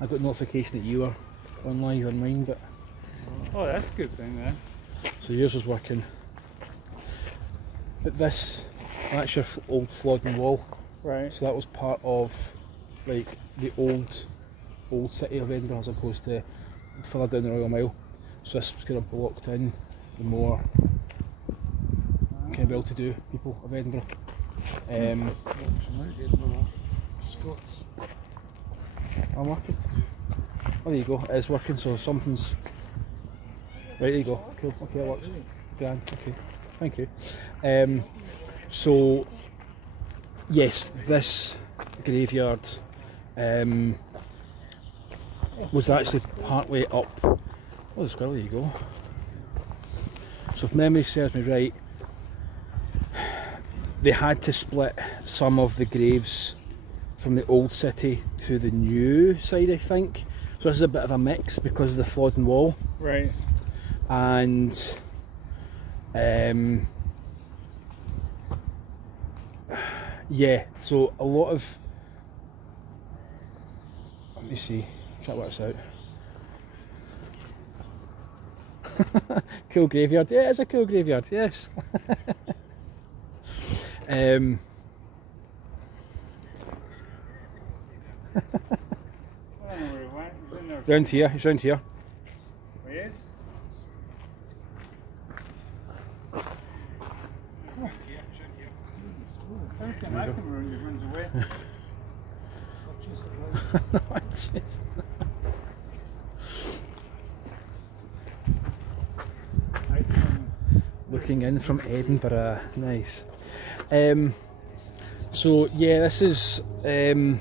I got notification that you were on live on mine, but Oh, that's a good thing then. so yours was working. But that's your old Flodden wall. Right. So that was part of like the old city of Edinburgh as opposed to further down the Royal Mile. So this was kind of blocked in the more kind of well-to-do people of Edinburgh. Scots. I'm working. Oh, there you go. It's working. So something's right. There you go. Cool. Okay, that works. Grand. Okay. Thank you. So yes, this graveyard was actually partly up. Oh, the squirrel. There you go. So if memory serves me right, they had to split some of the graves from the old city to the new side, I think. So this is a bit of a mix because of the Flodden wall. Right. And yeah, so a lot of, let me see, try to work this out. Cool graveyard, yeah, it's a cool graveyard, yes. Round here, he's round here. Oh, yes? Every time I come around, he runs away. No, I just... Looking in from Edinburgh, nice. So yeah, this is the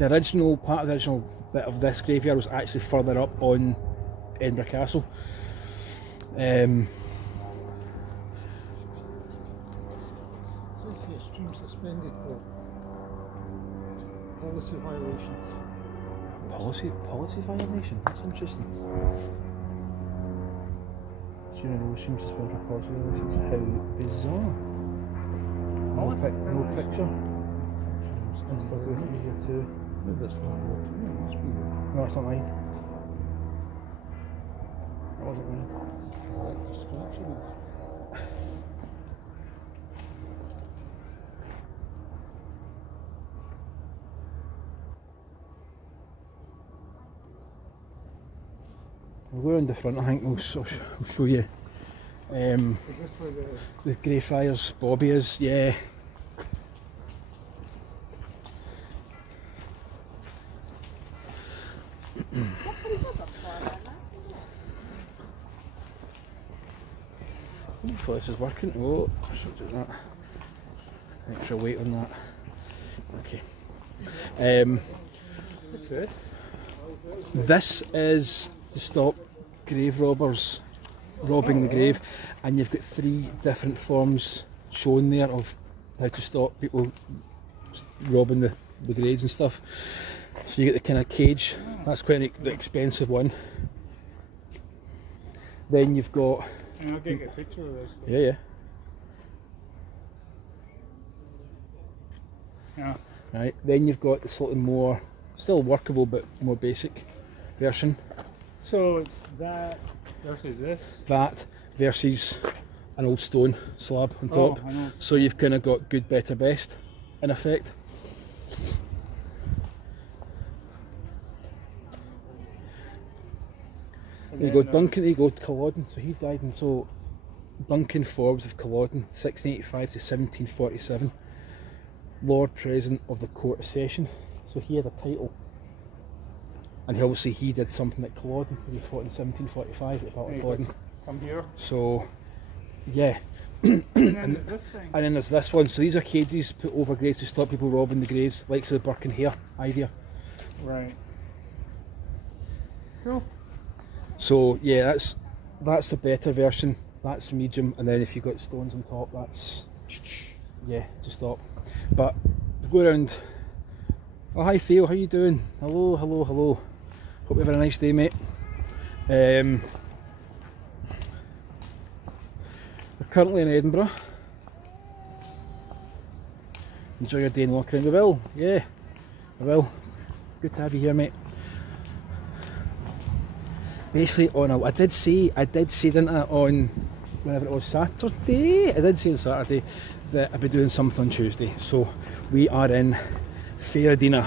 original part of the original bit of this graveyard was actually further up on Edinburgh Castle. Says here, stream suspended for policy violations. Policy violation? That's interesting. Do you know stream suspended for policy violations? How bizarre. No picture. I'm still going through here too. Maybe that's not what it must be. No, it's not mine. That wasn't mine. Just scratching it. We'll go around the front, I think we'll show you Is this where the Greyfriars Bobby is, yeah. Hopefully this is working. Oh, should do that. Extra weight on that. Okay. What's this? This is to stop grave robbers robbing the grave, and you've got 3 different forms shown there of how to stop people robbing the graves and stuff. So you get the kind of cage, that's quite an expensive one. Then you've got... I'll get a picture of this. Yeah. Yeah. Right, then you've got the slightly more, still workable but more basic version. So it's that versus this? That versus an old stone slab on top. I know. So you've kind of got good, better, best in effect. There you go, Duncan, there you go, Culloden. So he died, and so Duncan Forbes of Culloden, 1685 to 1747, Lord President of the Court of Session. So he had a title, and obviously he did something at Culloden. He fought in 1745 at Battle of Culloden. Come here. So yeah. And then there's this thing. And then there's this one. So these are cages put over graves to stop people robbing the graves, like the Burke and Hare idea. Right. Cool. So yeah, that's the better version. That's medium, and then if you've got stones on top, that's yeah, to stop. But go around. Oh, hi Theo, how you doing? Hello. Hope you have a nice day, mate. We're currently in Edinburgh. enjoy your day in Lochran. We will, yeah, I will. Good to have you here, mate. Basically, I did say, didn't I, on whenever it was Saturday? I did say on Saturday that I'd be doing something on Tuesday. So we are in Fairadina.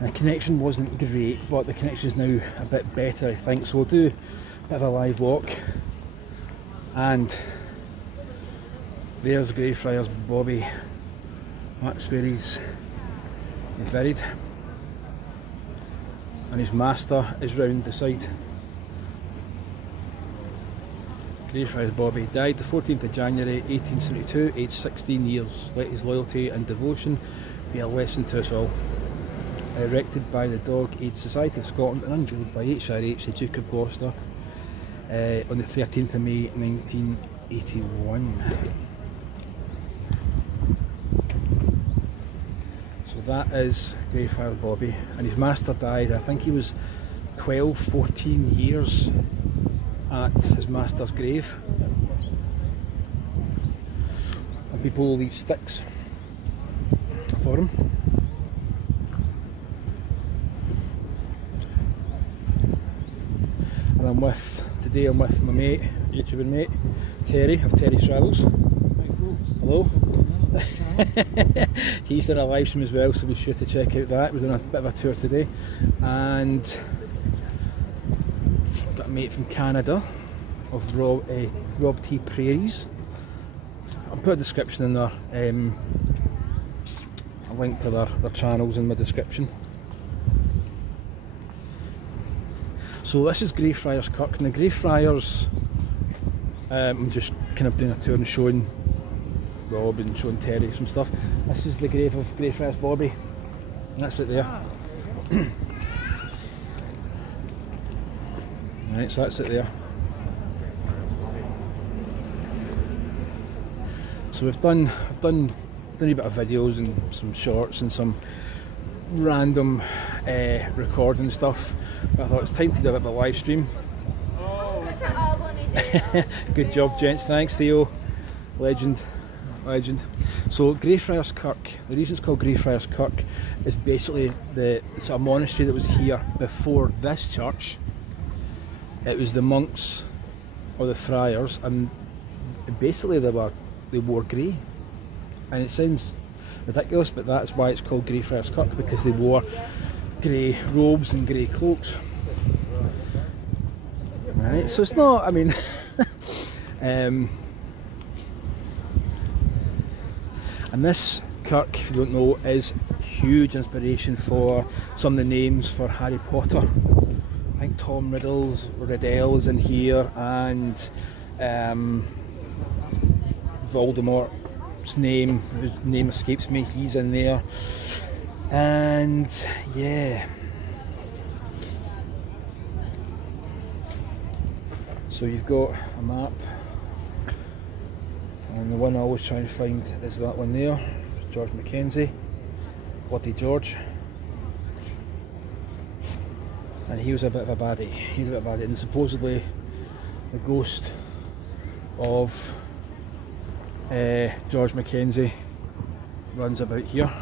The connection wasn't great, but the connection is now a bit better, I think. So we'll do a bit of a live walk. And there's Greyfriars Bobby. That's where he's buried. And his master is round the side. Greyfriars Bobby died the 14th of January 1872, aged 16 years. Let his loyalty and devotion be a lesson to us all. Erected by the Dog Aid Society of Scotland and unveiled by HRH, the Duke of Gloucester, on the 13th of May 1981. So that is Greyfriars Bobby, and his master died, I think he was 14 years at his master's grave. And people leave sticks for him. And today I'm with my mate, YouTuber mate, Terry of Terry's Travels. Hello. He's done a live stream as well, so be sure to check out that. We're doing a bit of a tour today. And I've got a mate from Canada of Rob T Prairies. I'll put a description in there, a link to their channels in my description. So this is Greyfriars Kirk, and the Greyfriars, I'm just kind of doing a tour and showing Rob and showing Terry some stuff. This is the grave of Greyfriars Bobby, and that's it there. Right, so that's it there. So I've done a bit of videos and some shorts and some random recording stuff, but I thought it's time to do a bit of a live stream. Good job, gents. Thanks, Theo. Legend. So Greyfriars Kirk, the reason it's called Greyfriars Kirk is basically the sort of monastery that was here before this church. It was the monks or the friars, and basically they wore grey, and it sounds ridiculous, but that's why it's called Greyfriars Kirk, because they wore grey robes and grey cloaks. Right, so it's not, I mean and this kirk, if you don't know, is huge inspiration for some of the names for Harry Potter. I think Tom Riddell's in here, and Voldemort's name, whose name escapes me, he's in there. And yeah, so you've got a map, and the one I always try and find is that one there, George Mackenzie, Bloody George. And he was a bit of a baddie. And supposedly the ghost of George Mackenzie runs about here.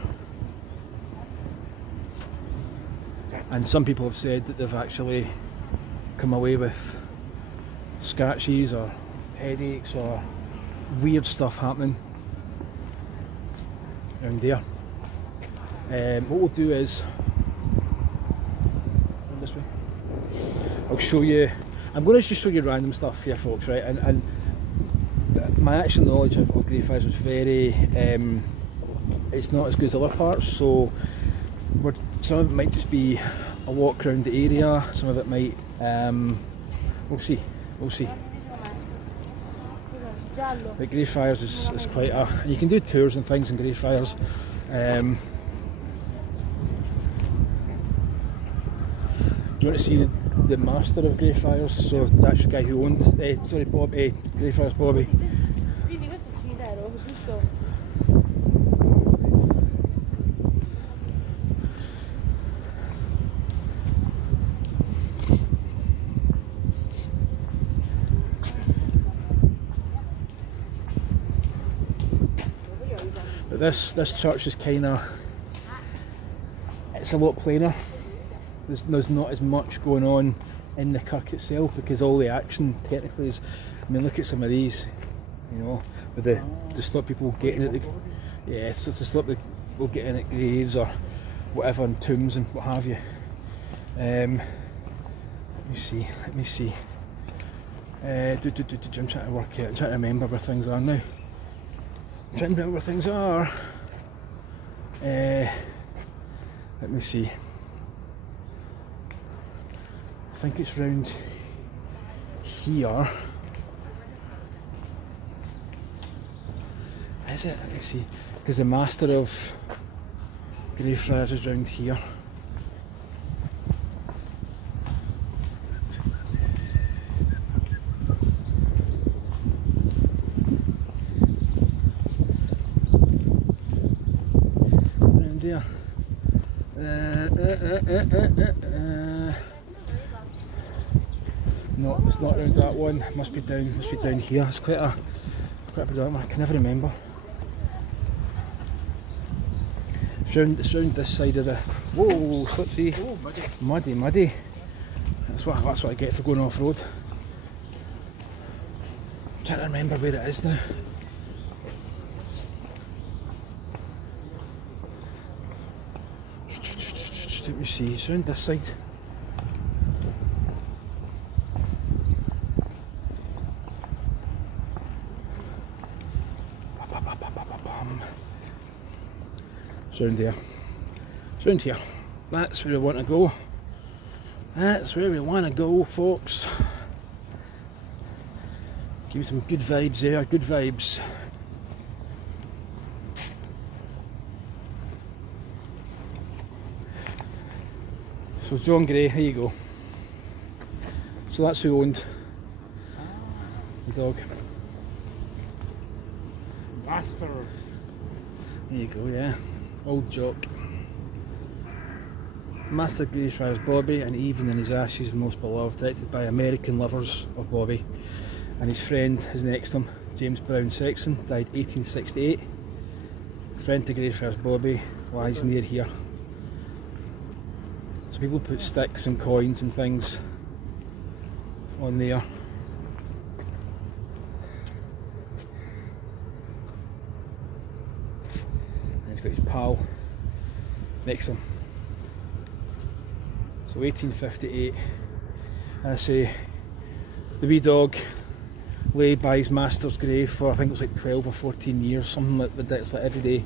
And some people have said that they've actually come away with scratches or headaches or weird stuff happening around there. What we'll do is, this way, I'll show you, I'm going to just show you random stuff here, folks, right? And my actual knowledge of Greyfriars was very, it's not as good as other parts, so some of it might just be a walk around the area, some of it might, we'll see. But Greyfriars is quite a, and you can do tours and things in Greyfriars. Do you want to see the master of Greyfriars? So that's the guy who owns, Greyfriars Bobby. But this church is kind of, it's a lot plainer. There's not as much going on in the kirk itself because all the action technically is, I mean, look at some of these, you know, with to stop people getting at the, yeah, so to stop the people getting at graves or whatever, and tombs and what have you. Let me see. I'm trying to work out, I'm trying to remember where things are now. Let me see. I think it's round here. Is it? Let me see. Because the master of Greyfriars is round here. Round there. No, it's not around that one. Must be down here. It's quite a bit of, I can never remember. It's round this side of the. Whoa, slippery. Oh, Muddy. That's what I get for going off road. Can't remember where it is now. Let me see. It's round this side. It's round there. It's round here. That's where we want to go. That's where we want to go, folks. Give me some good vibes there, good vibes. So John Gray, here you go. So that's who owned the dog. Master. There you go, yeah. Old jock. Master Greyfriars Bobby, and even in his ashes most beloved, directed by American lovers of Bobby. And his friend is next to him, James Brown Sexton, died 1868. Friend to Greyfriars Bobby lies near here. So people put sticks and coins and things on there. And he's got his pal next to him. So 1858, I say, the wee dog lay by his master's grave for I think it was like 12 or 14 years, something like that. It's like every day,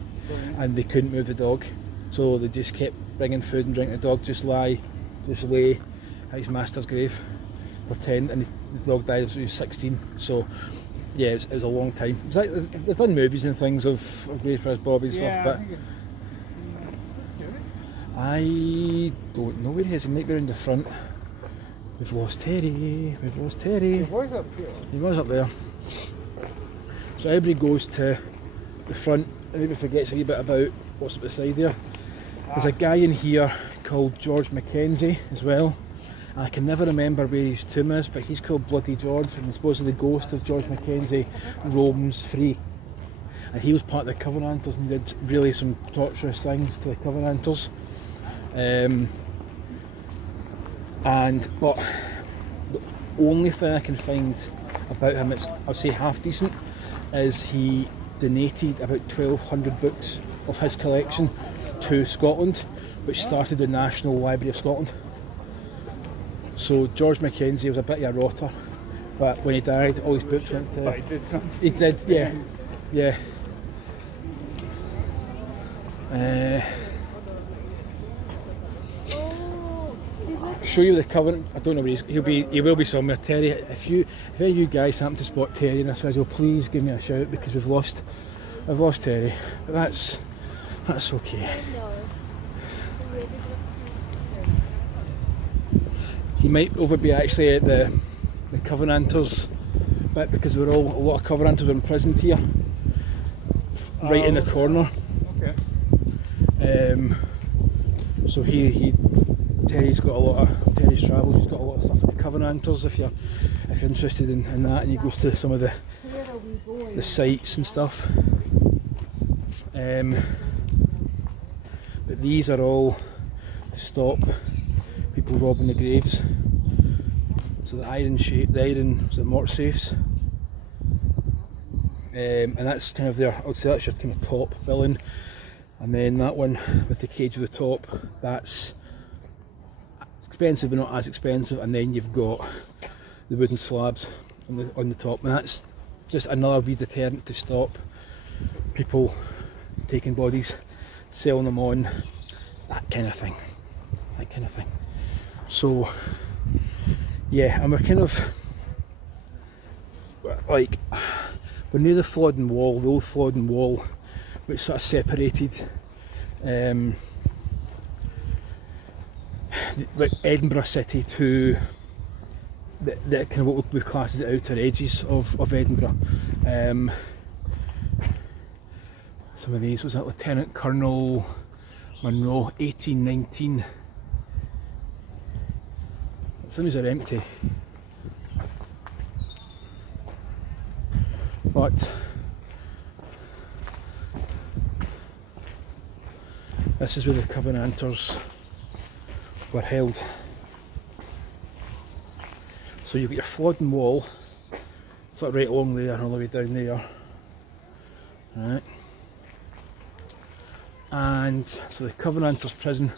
and they couldn't move the dog, so they just kept bringing food and drink. The dog just lay at his master's grave for 10, and the dog died when he was 16. So yeah, it was a long time. It's like they've done movies and things of Greyfriars Bobby and stuff, but I don't know where he is. He might be around the front. We've lost Terry. He was up here. He was up there. So everybody goes to the front and maybe forgets a wee bit about what's up the side there. There's a guy in here called George Mackenzie as well. I can never remember where his tomb is, but he's called Bloody George, and supposedly the ghost of George Mackenzie roams free. And he was part of the Covenanters and did really some torturous things to the Covenanters. But the only thing I can find about him, it's, I'd say half decent, is he donated about 1,200 books of his collection to Scotland, which started the National Library of Scotland. So George Mackenzie was a bit of a rotter, but when he died, all his books went to... But he did something. He did, yeah. Show you the Covenant. I don't know where he will be somewhere. Terry, if any of you guys happen to spot Terry in this video, please give me a shout, because I've lost Terry. But that's okay. He might be actually at the Covenanters bit, because a lot of Covenanters were imprisoned here, right in the corner. Okay. So Terry's travels. He's got a lot of stuff in the Covenanters. If you're interested in that, and he goes to some of the sites and stuff. But these are all to stop people robbing the graves. So the iron mortar safes, and that's kind of their, I would say that's your kind of top building. And then that one with the cage at the top, that's expensive but not as expensive. And then you've got the wooden slabs on the top, and that's just another wee deterrent to stop people taking bodies, selling them on, that kind of thing. So yeah, and we're kind of like, we're near the Flodden Wall, the old Flodden Wall, which sort of separated like Edinburgh city to the kind of what we class as the outer edges of Edinburgh. Some of these, was that Lieutenant Colonel Monroe, 1819. Some of these are empty. But this is where the Covenanters were held. So you've got your Flodden Wall, sort of right along there and all the way down there. Right. And so the Covenanters prison.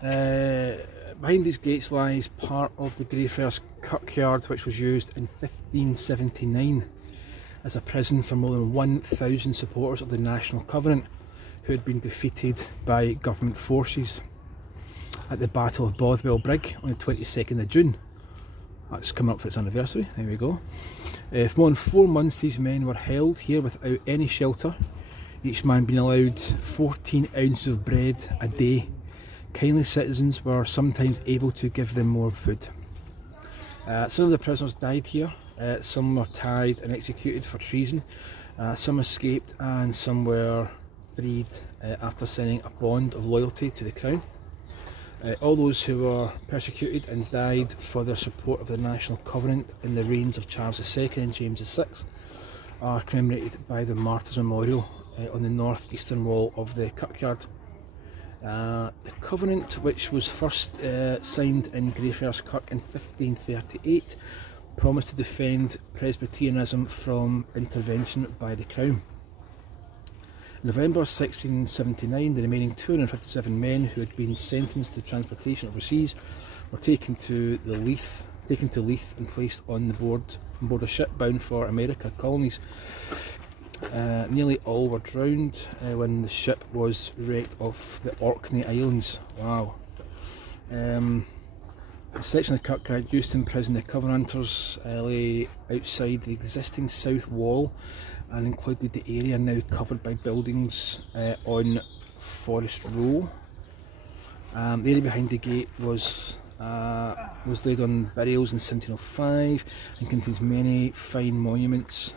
Behind these gates lies part of the Greyfriars Kirkyard, which was used in 1579 as a prison for more than 1,000 supporters of the National Covenant who had been defeated by government forces at the Battle of Bothwell Brig on the 22nd of June. That's coming up for its anniversary, there we go. For more than 4 months these men were held here without any shelter, each man being allowed 14 ounces of bread a day. Kindly citizens were sometimes able to give them more food. Some of the prisoners died here, some were tied and executed for treason, some escaped and some were freed after signing a bond of loyalty to the Crown. All those who were persecuted and died for their support of the National Covenant in the reigns of Charles II and James VI are commemorated by the Martyrs' Memorial on the north-eastern wall of the Kirkyard. The Covenant, which was first signed in Greyfriars Kirk in 1538, promised to defend Presbyterianism from intervention by the Crown. In November 1679, the remaining 257 men who had been sentenced to transportation overseas were taken to Leith and placed on board a ship bound for America colonies. Nearly all were drowned when the ship was wrecked off the Orkney Islands. Wow. The section of Kirkyard used to imprison the Covenanters lay outside the existing south wall and included the area now covered by buildings on Forest Row. The area behind the gate was laid on burials in 1705 and contains many fine monuments.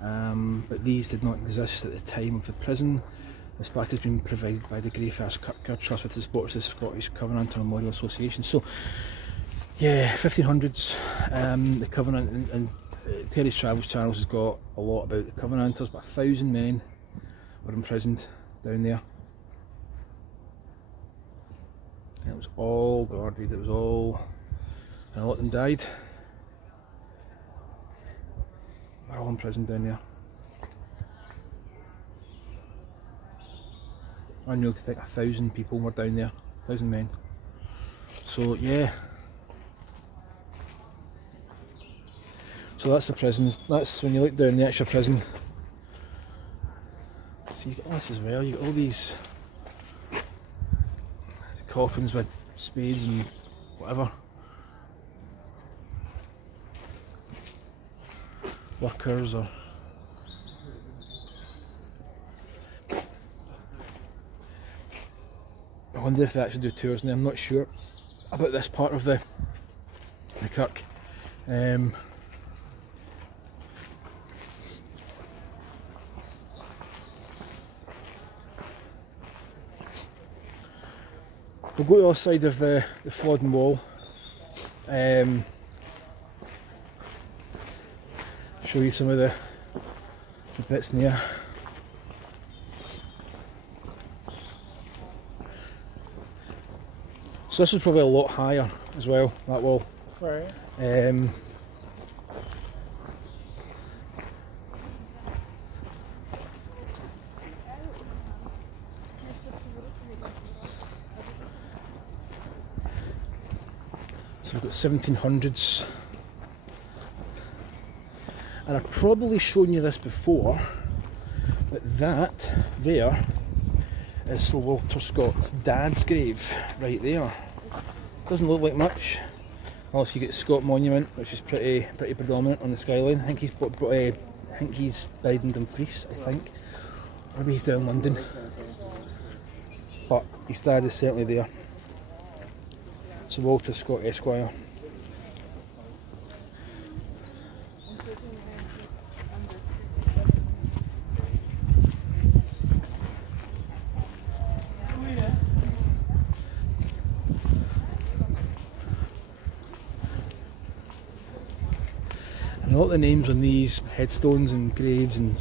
But these did not exist at the time of the prison. This plaque has been provided by the Greyfriars Kirkyard Trust with the support of the Scottish Covenanter Memorial Association. So, yeah, 1500s, the Covenant, and Terry's Travels Channels has got a lot about the Covenanters, but 1,000 men were imprisoned down there. And it was all guarded, and a lot of them died. They're all in prison down there. Unreal to think 1,000 people were down there, 1,000 men. So yeah. So that's the prisons. That's when you look down the actual prison. So you get this as well. You got all these coffins with spades and whatever. Workers or I wonder if they actually do tours in there. I'm not sure about this part of the Kirk. We'll go to the other side of the Flodden Wall. Show you some of the the bits near. So this is probably a lot higher as well, that wall. Right. So we've got 1700s. And I've probably shown you this before, but that there is Sir Walter Scott's dad's grave right there. Doesn't look like much, unless you get Scott Monument, which is pretty predominant on the skyline. I think he's died in Dumfries, I think. Maybe he's down in London. But his dad is certainly there. Sir Walter Scott Esquire. And a lot of the names on these headstones and graves, and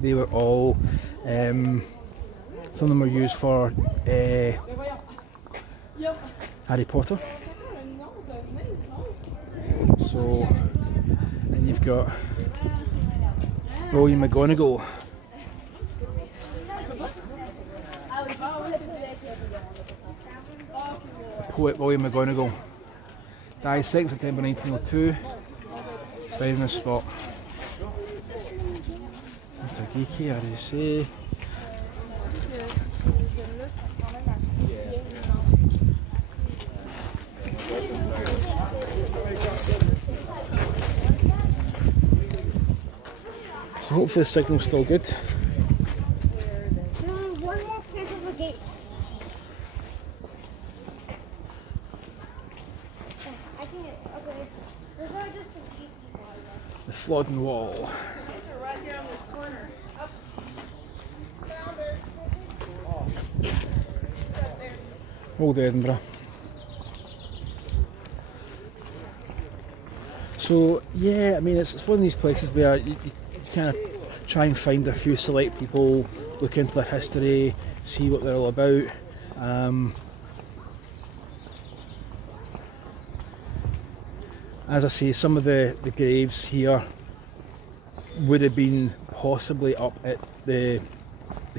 they were all, some of them were used for Harry Potter. So then you've got William McGonagall. The poet William McGonagall died 2nd September 1902. Buried in this spot. That's a geeky RSA. So hopefully the signal's still good. One more place of a gate. I can get, okay. There's not just a gate. The Flodden Wall. Right here on this corner. Up. Found her. Old Edinburgh. So yeah, I mean it's one of these places where you kind of try and find a few select people, look into their history, see what they're all about. As I say, some of the graves here would have been possibly up at the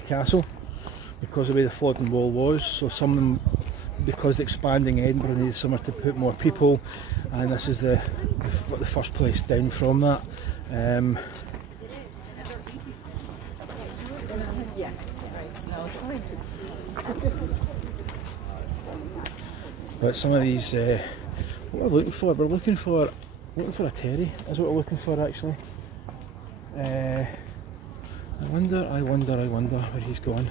castle because of the way the Flodden Wall was. So some of them, because the expanding Edinburgh needed somewhere to put more people, and this is the first place down from that. But some of these, what we're looking for, we're looking for a Terry. Is what we're looking for actually. I wonder where he's gone.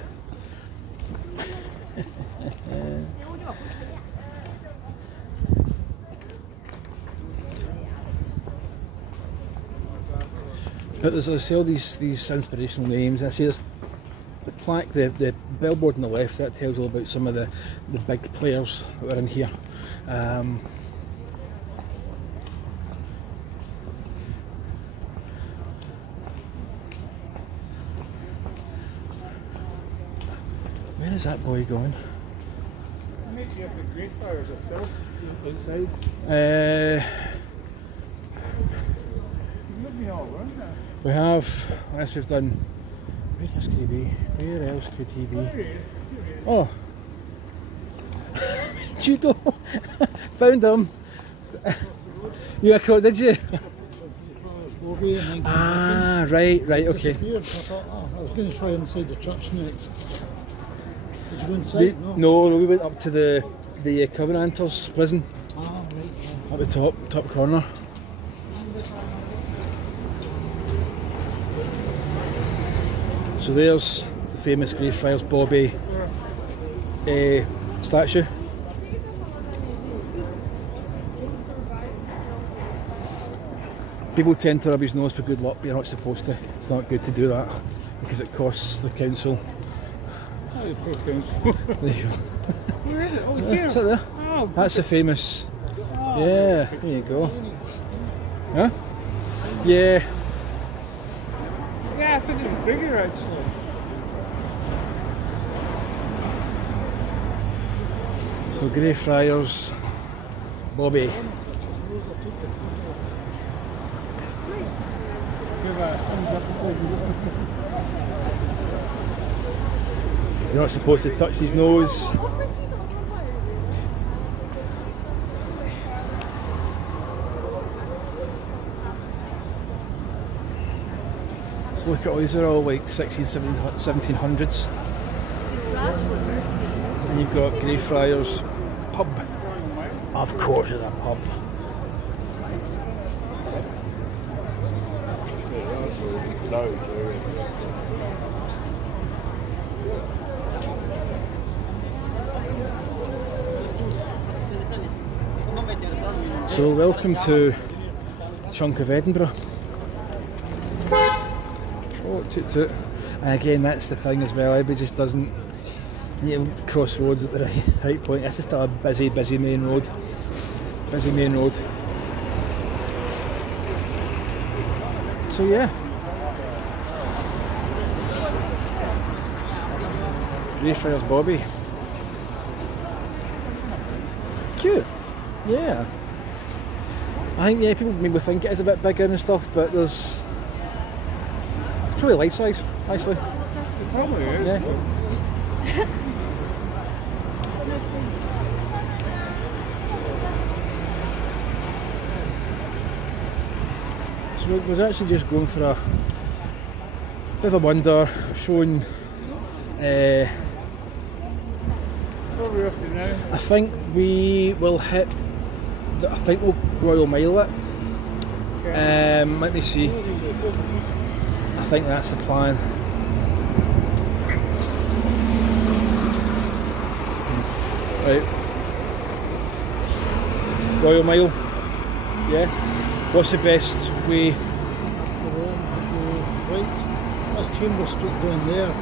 But there's, I see all these inspirational names. I see this the plaque, the billboard on the left, that tells all about some of the big players that were in here. Where is that boy going? Maybe you have the Great Fires itself inside. You've me all around there. We have, as we've done. Where else could he be? Where else could he be? Oh! Judo! Found him! You across, did you? Ah, right, okay. I thought, I was going to try inside the church next. Did you go inside? No, we went up to the Covenanters prison. Ah, right. Up the top corner. So there's the famous Greyfriars Bobby statue. People tend to rub his nose for good luck, but you're not supposed to. It's not good to do that because it costs the council. That is poor council. There you go. Where is it? Oh, it's here. Is it there? Oh, That's the famous. oh, Yeah, there you go. Huh? Yeah. Yeah, thought it was bigger actually. So Greyfriars, Bobby. You're not supposed to touch his nose. So look at all these are all like 1700s. And you've got Greyfriars pub. Of course there's a pub. So welcome to a chunk of Edinburgh. Oh, toot toot. And again, that's the thing as well, everybody just doesn't need to cross roads at the right point. It's just a busy main road. Busy main road. So yeah. Greyfriars Bobby. Cute. Yeah. I think people maybe think it is a bit bigger and stuff, but it's probably life size actually. Probably is. Yeah. So we're actually just going for a bit of a wander, showing. What are we up to now? I think we will hit. I think we'll Royal Mile it. Let me see. I think that's the plan. Right. Royal Mile. Yeah. What's the best way? Right, that's Chamber Street down there.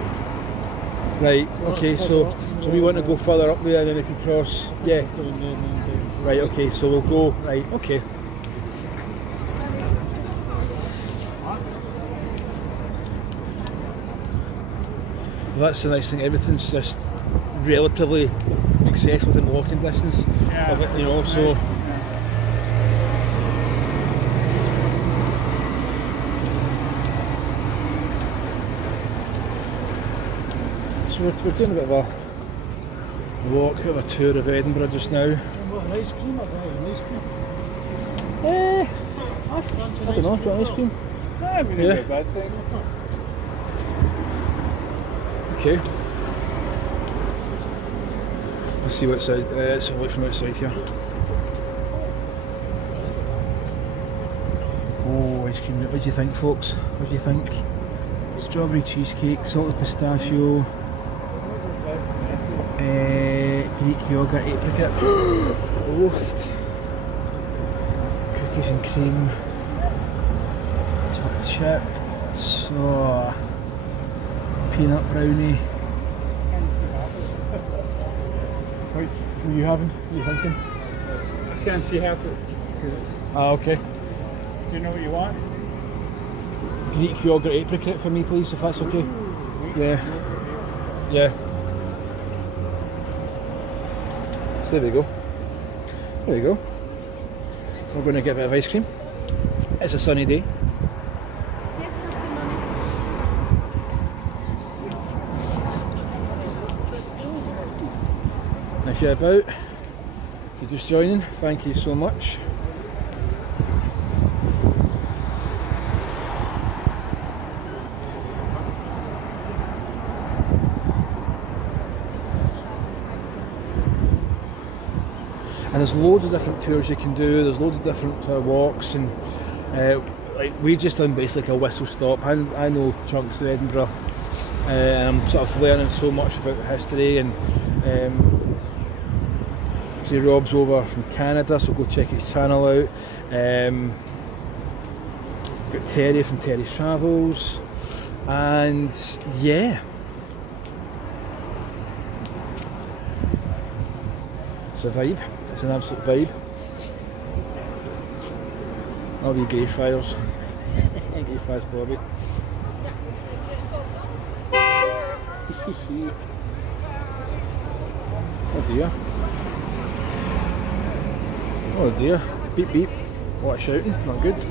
Right. Well, Okay. that's So further up. we want to go further up there, and then we can cross. Yeah. Down there and then down. Right. Okay. So we'll go. Right. Okay. Well, that's the nice thing. Everything's just relatively accessible within walking distance Yeah. of it, you know. So. So we're doing a bit of a walk, a bit of a tour of Edinburgh just now. And what, an ice cream or an ice cream? I don't know, do you want ice cream? That wouldn't be Yeah. a bad thing. Okay. Let's see what's out. Let's have a look from outside here. Oh, ice cream. What do you think, folks? What do you think? Strawberry cheesecake, salted pistachio, Greek yogurt, apricot, oofed, cookies and cream, chocolate chips, oh, peanut brownie. What are you having? What are you thinking? I can't see half it. 'Cause it's, Ah, okay. do you know what you want? Greek yogurt apricot for me, please, if that's okay. Yeah. Yeah. So there we go. There we go. We're going to get a bit of ice cream. It's a sunny day. And if you're about, if you're just joining, thank you so much. And there's loads of different tours you can do, there's loads of different walks, and like we've just done basically like a whistle stop. I know chunks of Edinburgh, and I'm sort of learning so much about history, and see Rob's over from Canada, so go check his channel out. Got Terry from Terry's Travels, and yeah. It's a vibe. It's an absolute vibe. I'll be Greyfriars. Greyfriars Bobby. Oh dear. Oh dear. Beep beep. What a shouting. Not good.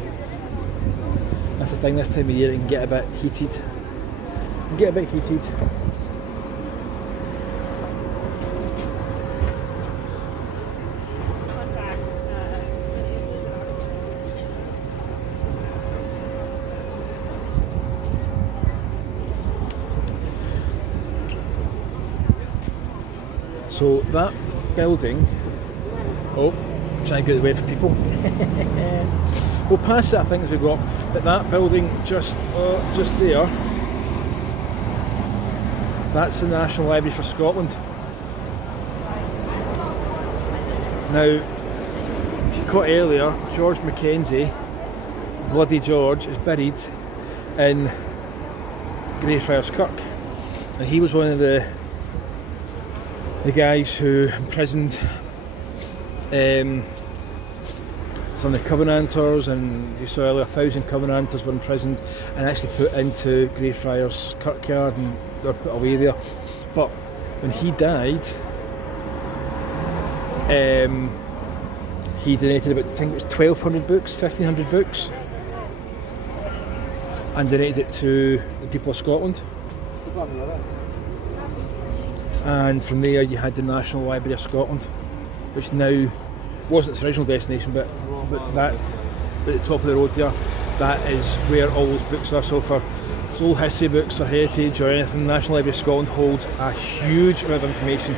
That's the thing, this time of year it can get a bit heated. So that building, oh, trying to get away from people. We'll pass it I think as we go up, but that building just there, that's the National Library for Scotland. Now, if you caught earlier, George Mackenzie, Bloody George, is buried in Greyfriars Kirk, and he was one of the guys who imprisoned some of the Covenanters, and you saw earlier 1,000 Covenanters were imprisoned and actually put into Greyfriars Kirkyard, and they were put away there. But when he died, he donated about, I think it was 1,200 books, 1,500 books, and donated it to the people of Scotland. And from there you had the National Library of Scotland, which now wasn't its original destination, but that at the top of the road there, that is where all those books are. So for soul history books or heritage or anything, the National Library of Scotland holds a huge amount of information.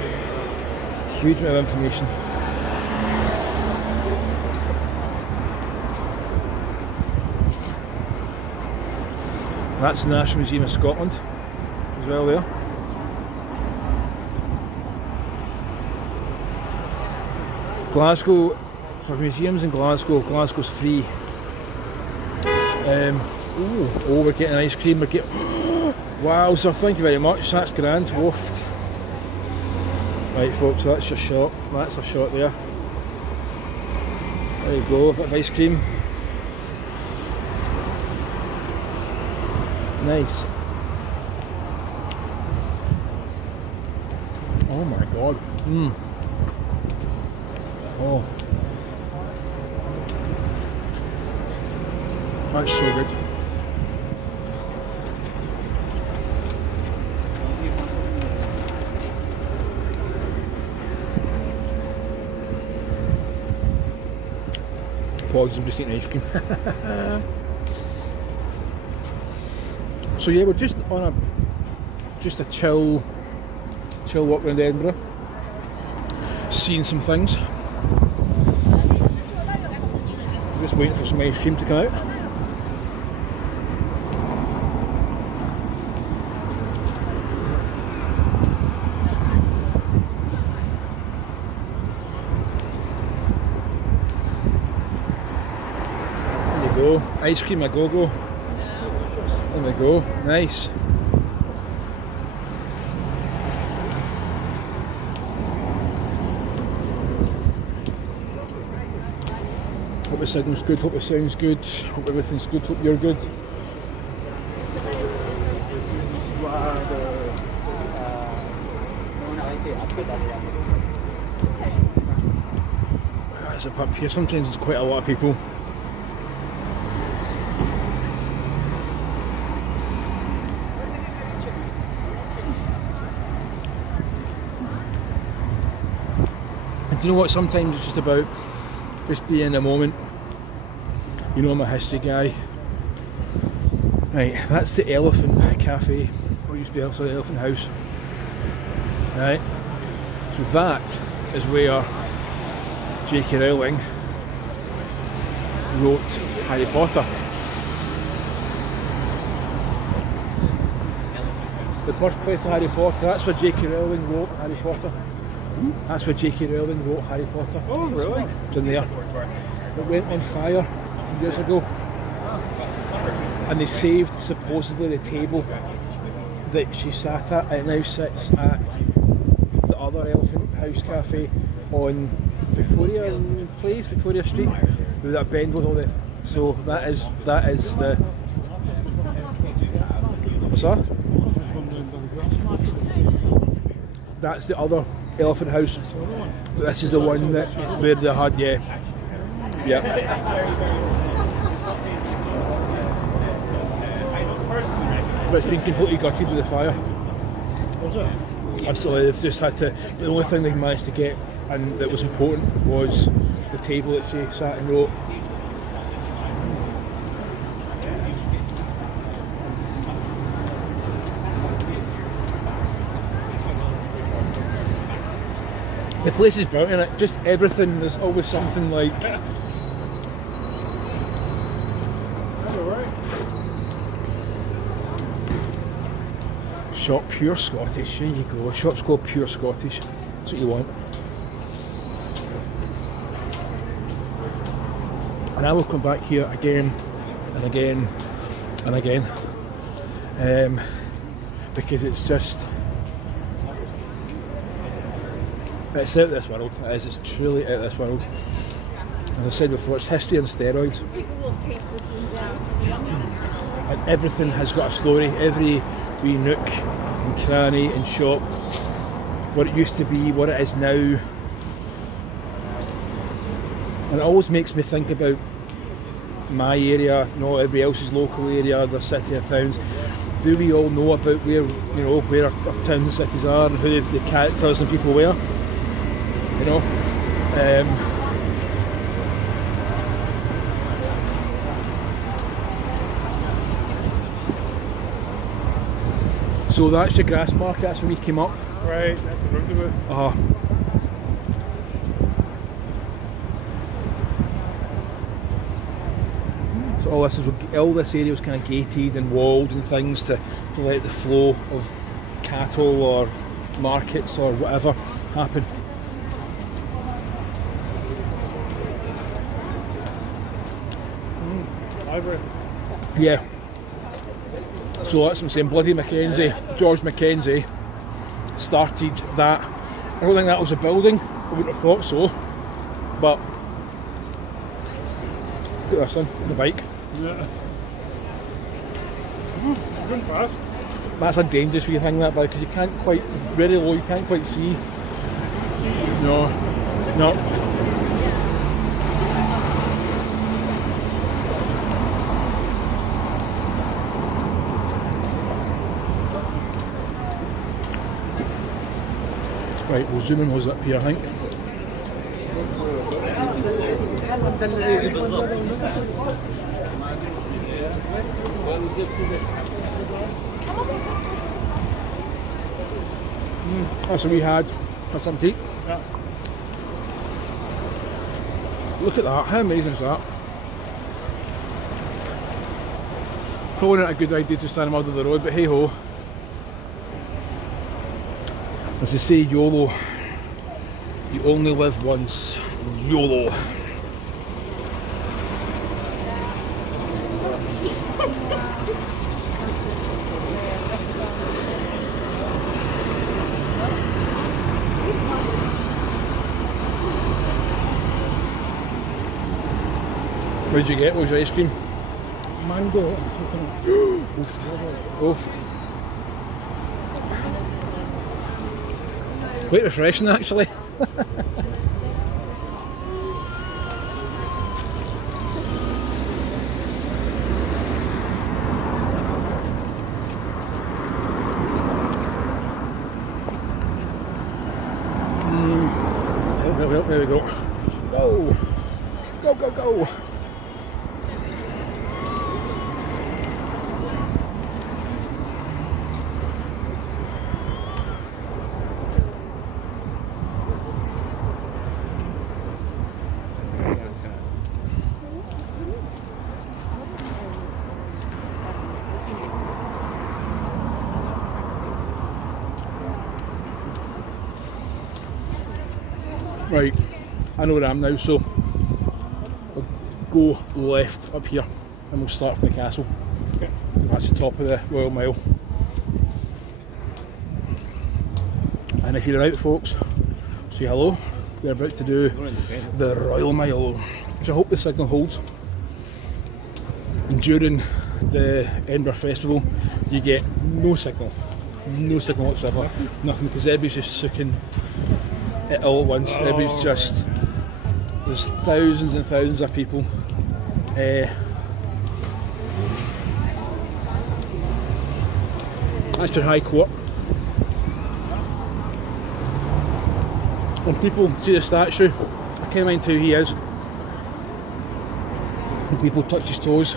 That's the National Museum of Scotland as well there. Glasgow, for museums in Glasgow, Glasgow's free. We're getting ice cream, wow, sir, thank you very much, that's grand, woofed. Right folks, that's your shot, that's a shot there. There you go, a bit of ice cream. Nice. Oh my god. Oh. That's so good. Apologies, I'm just eating ice cream. So yeah, we're just on a chill walk around Edinburgh, seeing some things. Just waiting for some ice cream to come out. There you go, ice cream a go-go. There we go, nice. Hope the signal's good, hope the sound's good, hope everything's good, hope you're good. There's a pub here, sometimes there's quite a lot of people. And do you know what, sometimes it's just about just being in a moment. You know, I'm a history guy. Right, that's the Elephant Cafe, what used to be also the Elephant House. Right, so that is where J.K. Rowling wrote Harry Potter. The birthplace of Harry Potter, that's where J.K. Rowling wrote Harry Potter. That's where J.K. Rowling wrote Harry Potter. Oh, really? It's in there. It went on fire a few years ago, and they saved supposedly the table that she sat at, and it now sits at the other Elephant House Cafe on Victoria Place, Victoria Street, with that bend with all the. So that is the. What's that? that's the other elephant house. But this is the one that where they had, yeah. But it's been completely gutted with the fire. Was it? Absolutely, they've just had to. The only thing they managed to get, and that was important, was the table that she sat and wrote. The place is brilliant, and just everything, there's always something like. Shop Pure Scottish, there you go. Shop's called Pure Scottish. That's what you want. And I will come back here again and again and again, because it's just. It's out of this world. It is. It's truly out of this world. As I said before, it's history on steroids. People will taste this one down. And everything has got a story. Every wee nook and cranny and shop, what it used to be, what it is now. And it always makes me think about my area, not everybody else's local area, their city or towns. Do we all know about where, where our towns and cities are and who the characters and people were? So that's your grass market, that's when we came up. Right, that's the roundabout. So all this area was kind of gated and walled and things to let the flow of cattle or markets or whatever happen. Library. Yeah. So that's what I'm saying, bloody Mackenzie, George Mackenzie started that. I don't think that was a building, I wouldn't have thought so, but look at this thing, the bike. Yeah. Going fast. That's a dangerous wee thing, that bike, because you can't quite, it's very low, you can't quite see. No. Right, we'll zoom in those up here, I think. That's what we had. That's something to eat. Yeah. Look at that, how amazing is that? Probably not a good idea to stand in the middle of the road, but hey ho. As they say, YOLO. You only live once. YOLO. What did you get? What was your ice cream? Mango and coconut. Oofed. Quite refreshing, actually. Well, there we go. Go. Right, I know where I am now, so we'll go left up here and we'll start from the castle. Okay. That's the top of the Royal Mile. And if you're out, folks, say hello. We're about to do the Royal Mile, which I hope the signal holds. And during the Edinburgh Festival, you get no signal. No signal whatsoever. Nothing, because everybody's just sucking it all at once. Everybody's just, there's thousands and thousands of people. That's your High Court. When people see the statue, I can't mind who he is. When people touch his toes,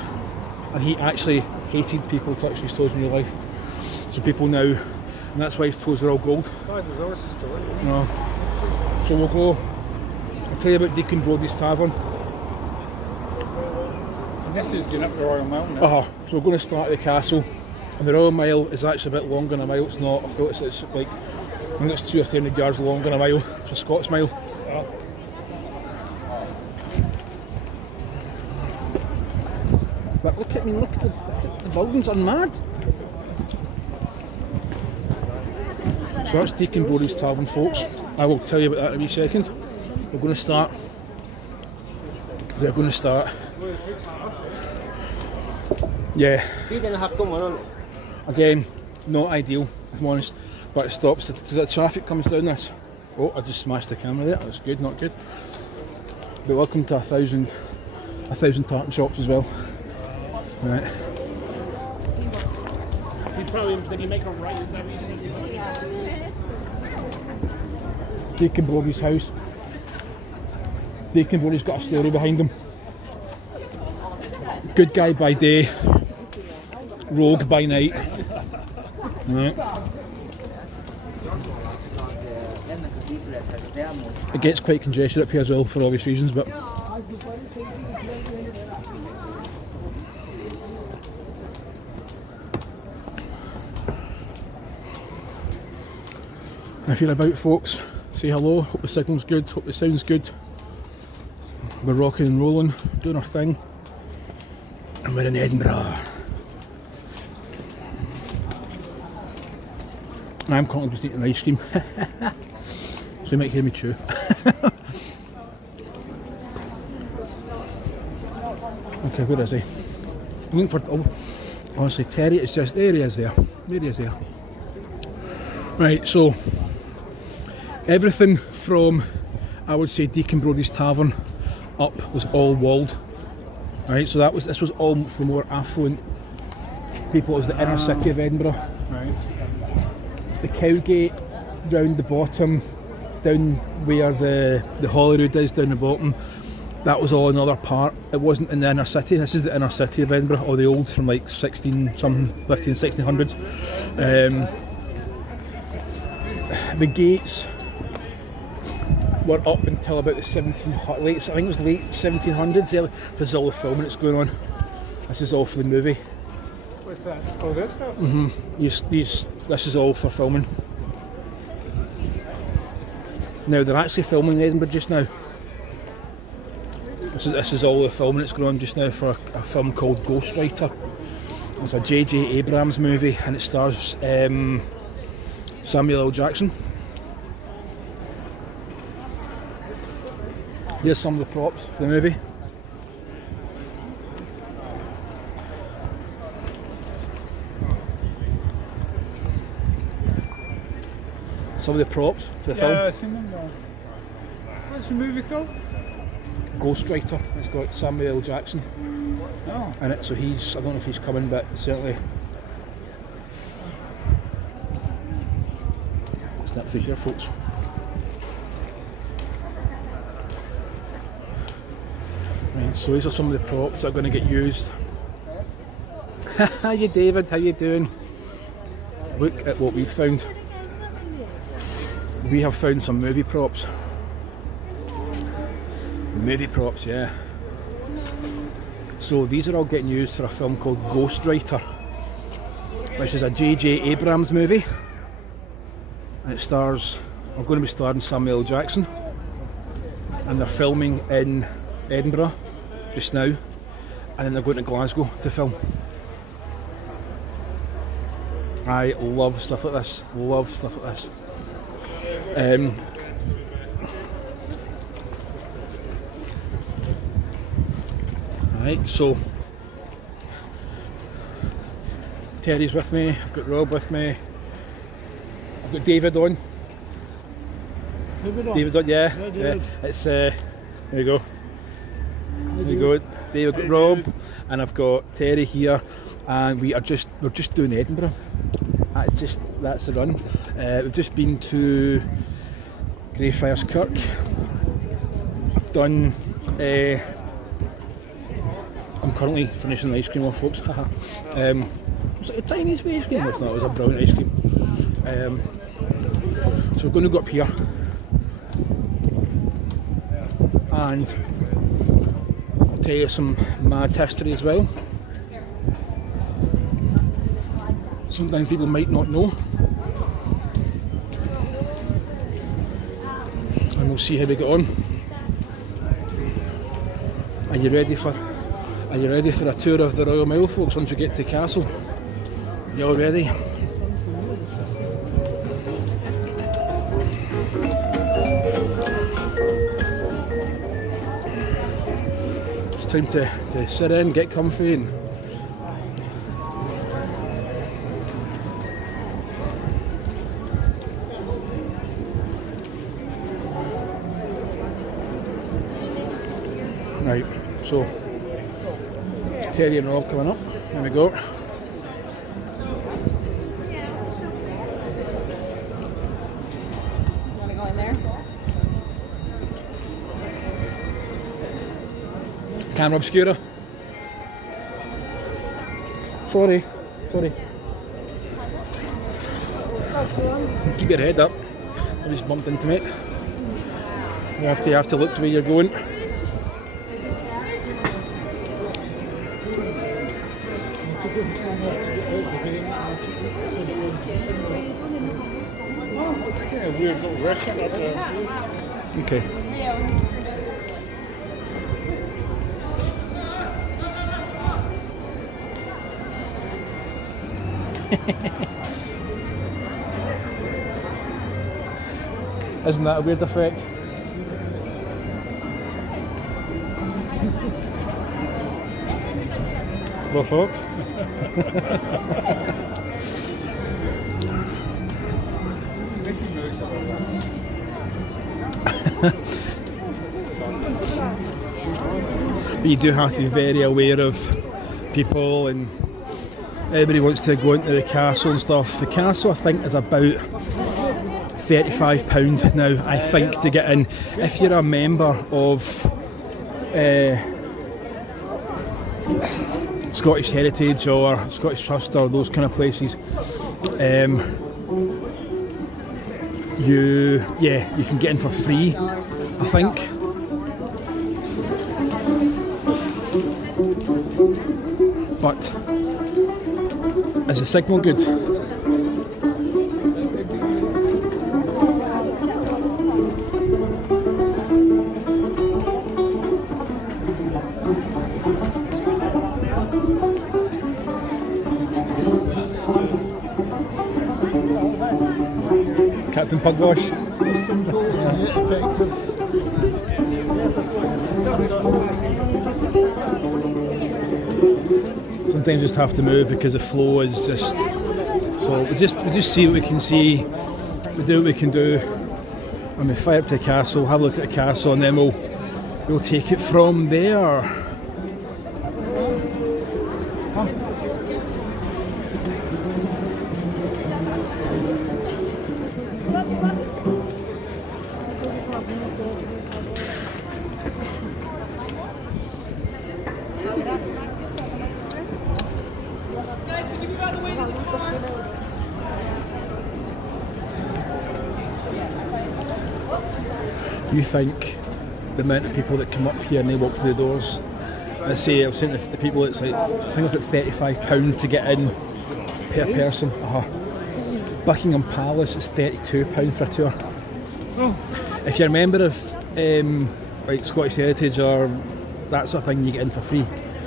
and he actually hated people touching his toes in real life. So people now, and that's why his toes are all gold. Oh, there's always a story. No. So we'll go, I'll tell you about Deacon Brodie's Tavern. And this is getting up the Royal Mile now. So we're going to start at the castle. And the Royal Mile is actually a bit longer than a mile. It's not, I thought it's like, I think it's 200 or 300 yards longer than a mile. It's a Scots mile. Oh. But look at me, look at the buildings are mad. So that's Deacon Brodie's Tavern, folks. I will tell you about that in a wee second. We're going to start. They're going to start. Yeah. Again, not ideal, if I'm honest. But it stops because the traffic comes down this. Oh, I just smashed the camera there. That's good, not good. But welcome to a thousand tartan shops as well. Right. Did he make a right? Is that what you said? Deacon Brodie's house. Deacon Brodie's got a story behind him. Good guy by day, rogue by night. Right. It gets quite congested up here as well for obvious reasons, but if you're about, folks, say hello. Hope the signal's good, hope the sound's good. We're rocking and rolling, doing our thing, and we're in Edinburgh. I'm currently just eating ice cream, so you might hear me chew. Okay, where is he? I'm looking for, honestly, Terry is just, there he is there. There he is there. Right, so, everything from, I would say, Deacon Brodie's Tavern up was all walled. Right, so this was all for more affluent people. It was the inner city of Edinburgh. Right. The Cowgate round the bottom, down where the Holyrood is down the bottom, that was all another part. It wasn't in the inner city. This is the inner city of Edinburgh, all the old from like 1600s. The gates were up until about the I think it was late 1700s. This is all the filming that's going on. This is all for the movie. What's that? Oh, this stuff? This is all for filming. Now they're actually filming in Edinburgh just now. This is all the filming that's going on just now for a film called Ghostwriter. It's a J.J. Abrams movie and it stars Samuel L. Jackson. Here's some of the props for the movie. Some of the props for the film. Yeah, I've seen them. What's the movie called? Ghostwriter. It's got Samuel L. Jackson in it, so I don't know if he's coming, but certainly. Snap through here, folks. Right, so these are some of the props that are going to get used. Hi David, how you doing? Look at what we've found. We have found some movie props. Movie props, yeah. So these are all getting used for a film called Ghostwriter, which is a J.J. Abrams movie. And it stars, we're going to be starring Samuel L. Jackson. And they're filming in Edinburgh just now. And then they're going to Glasgow to film. I love stuff like this. Love stuff like this. Right, so Terry's with me, I've got Rob with me, I've got David on. David's on, yeah. Yeah, David. It's there you go. There you go. David, got Rob, and I've got Terry here, and we're just doing Edinburgh. That's the run. We've just been to Greyfriars Kirk. I've done. I'm currently finishing the ice cream off, folks. Was it a tiny ice cream? No, it's not. It was a brilliant ice cream. So we're going to go up here, and I'll tell you some mad history as well. Something people might not know, and we'll see how we get on. Are you ready for a tour of the Royal Mile, folks, once we get to the castle? You all ready? It's time to sit in, get comfy, and right, so it's Terry and Rob coming up. There we go. Want to go in there? Camera obscura. Sorry. Keep your head up. I just bumped into me. You have to look to where you're going. Yeah, weird little restaurant up there. Okay. Isn't that a weird effect? Well, folks. But you do have to be very aware of people, and everybody wants to go into the castle and stuff. The castle, I think, is about £35 now, I think, to get in. If you're a member of Scottish Heritage or Scottish Trust or those kind of places, you can get in for free, I think. But is the signal good? Captain Pugwash. Effective. Sometimes you just have to move because the flow is just. So we just see what we can see. We do what we can do, and we fire up to the castle, have a look at the castle, and then we'll take it from there. Guys, could you move out of the way? There's a car. You think the amount of people that come up here and they walk through the doors? I say, I was saying the people, it's like, I think about £35 to get in per person. Buckingham Palace is £32 for a tour. If you're a member of like Scottish Heritage or that sort of thing, you get in for free.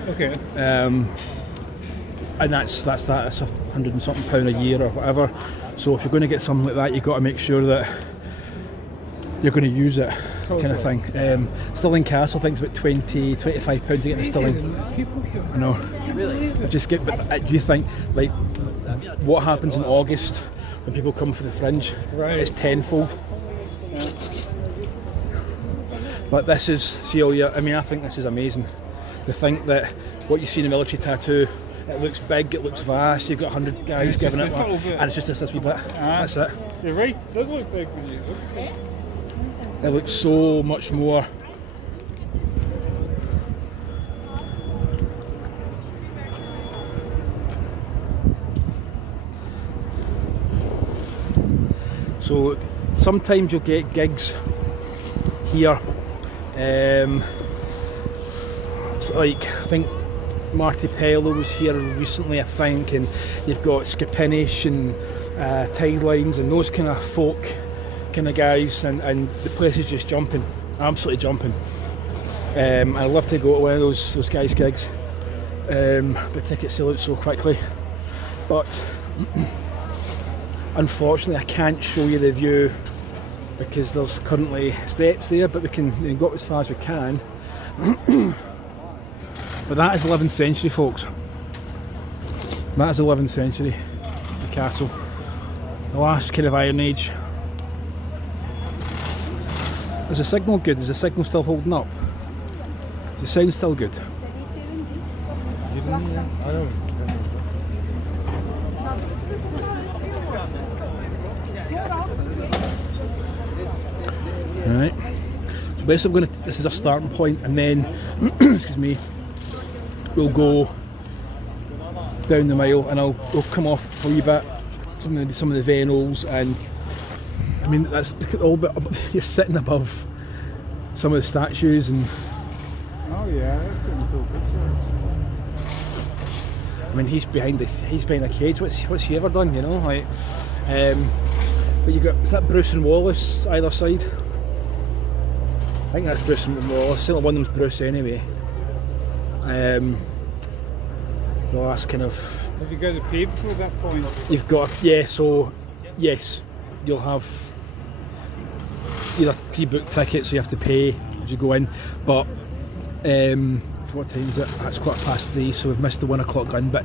Okay. And that's £100 and something a year or whatever. So if you're going to get something like that, you've got to make sure that you're going to use it, kind of thing. Stirling Castle, I think it's about £25 to get into Stirling. I know. I just get. But do you think, like, what happens in August when people come for the fringe. Right. It's tenfold. Yeah. But this is, see all your, I mean, I think this is amazing. To think that what you see in a military tattoo, it looks big, it looks vast, you've got 100 guys it's giving it just one, this little bit. and it's just this wee bit. That's it. You're right, it does look big when you look at it. It looks so much more. So sometimes you'll get gigs here. It's like, I think Marty Pello was here recently, I think, and you've got Skipinish and Tidelines and those kind of folk kind of guys, and the place is just jumping, absolutely jumping. I'd love to go to one of those guys' gigs, but tickets sell out so quickly. But unfortunately, I can't show you the view because there's currently steps there, but we can go up as far as we can. But that is 11th century, folks. That is 11th century, the castle. The last kind of Iron Age. Is the signal good? Is the signal still holding up? Is the sound still good? Alright. So basically this is our starting point, and then excuse me, we'll go down the mile and we'll come off a wee bit, some of the Venals, and I mean that's look at all bit you're sitting above some of the statues, and Oh yeah, that's getting a cool picture. I mean he's behind a cage. What's he ever done? You know, like. But you got, is that Bruce and Wallace either side? I think that's Bruce and Wallace. Certainly one of them's Bruce anyway. The last kind of. Have you got to pay before that point? You've got, yeah, so yes, you'll have either pre-booked tickets, so you have to pay as you go in, but for what time is it? That's 3:15, so we've missed the 1 o'clock gun, but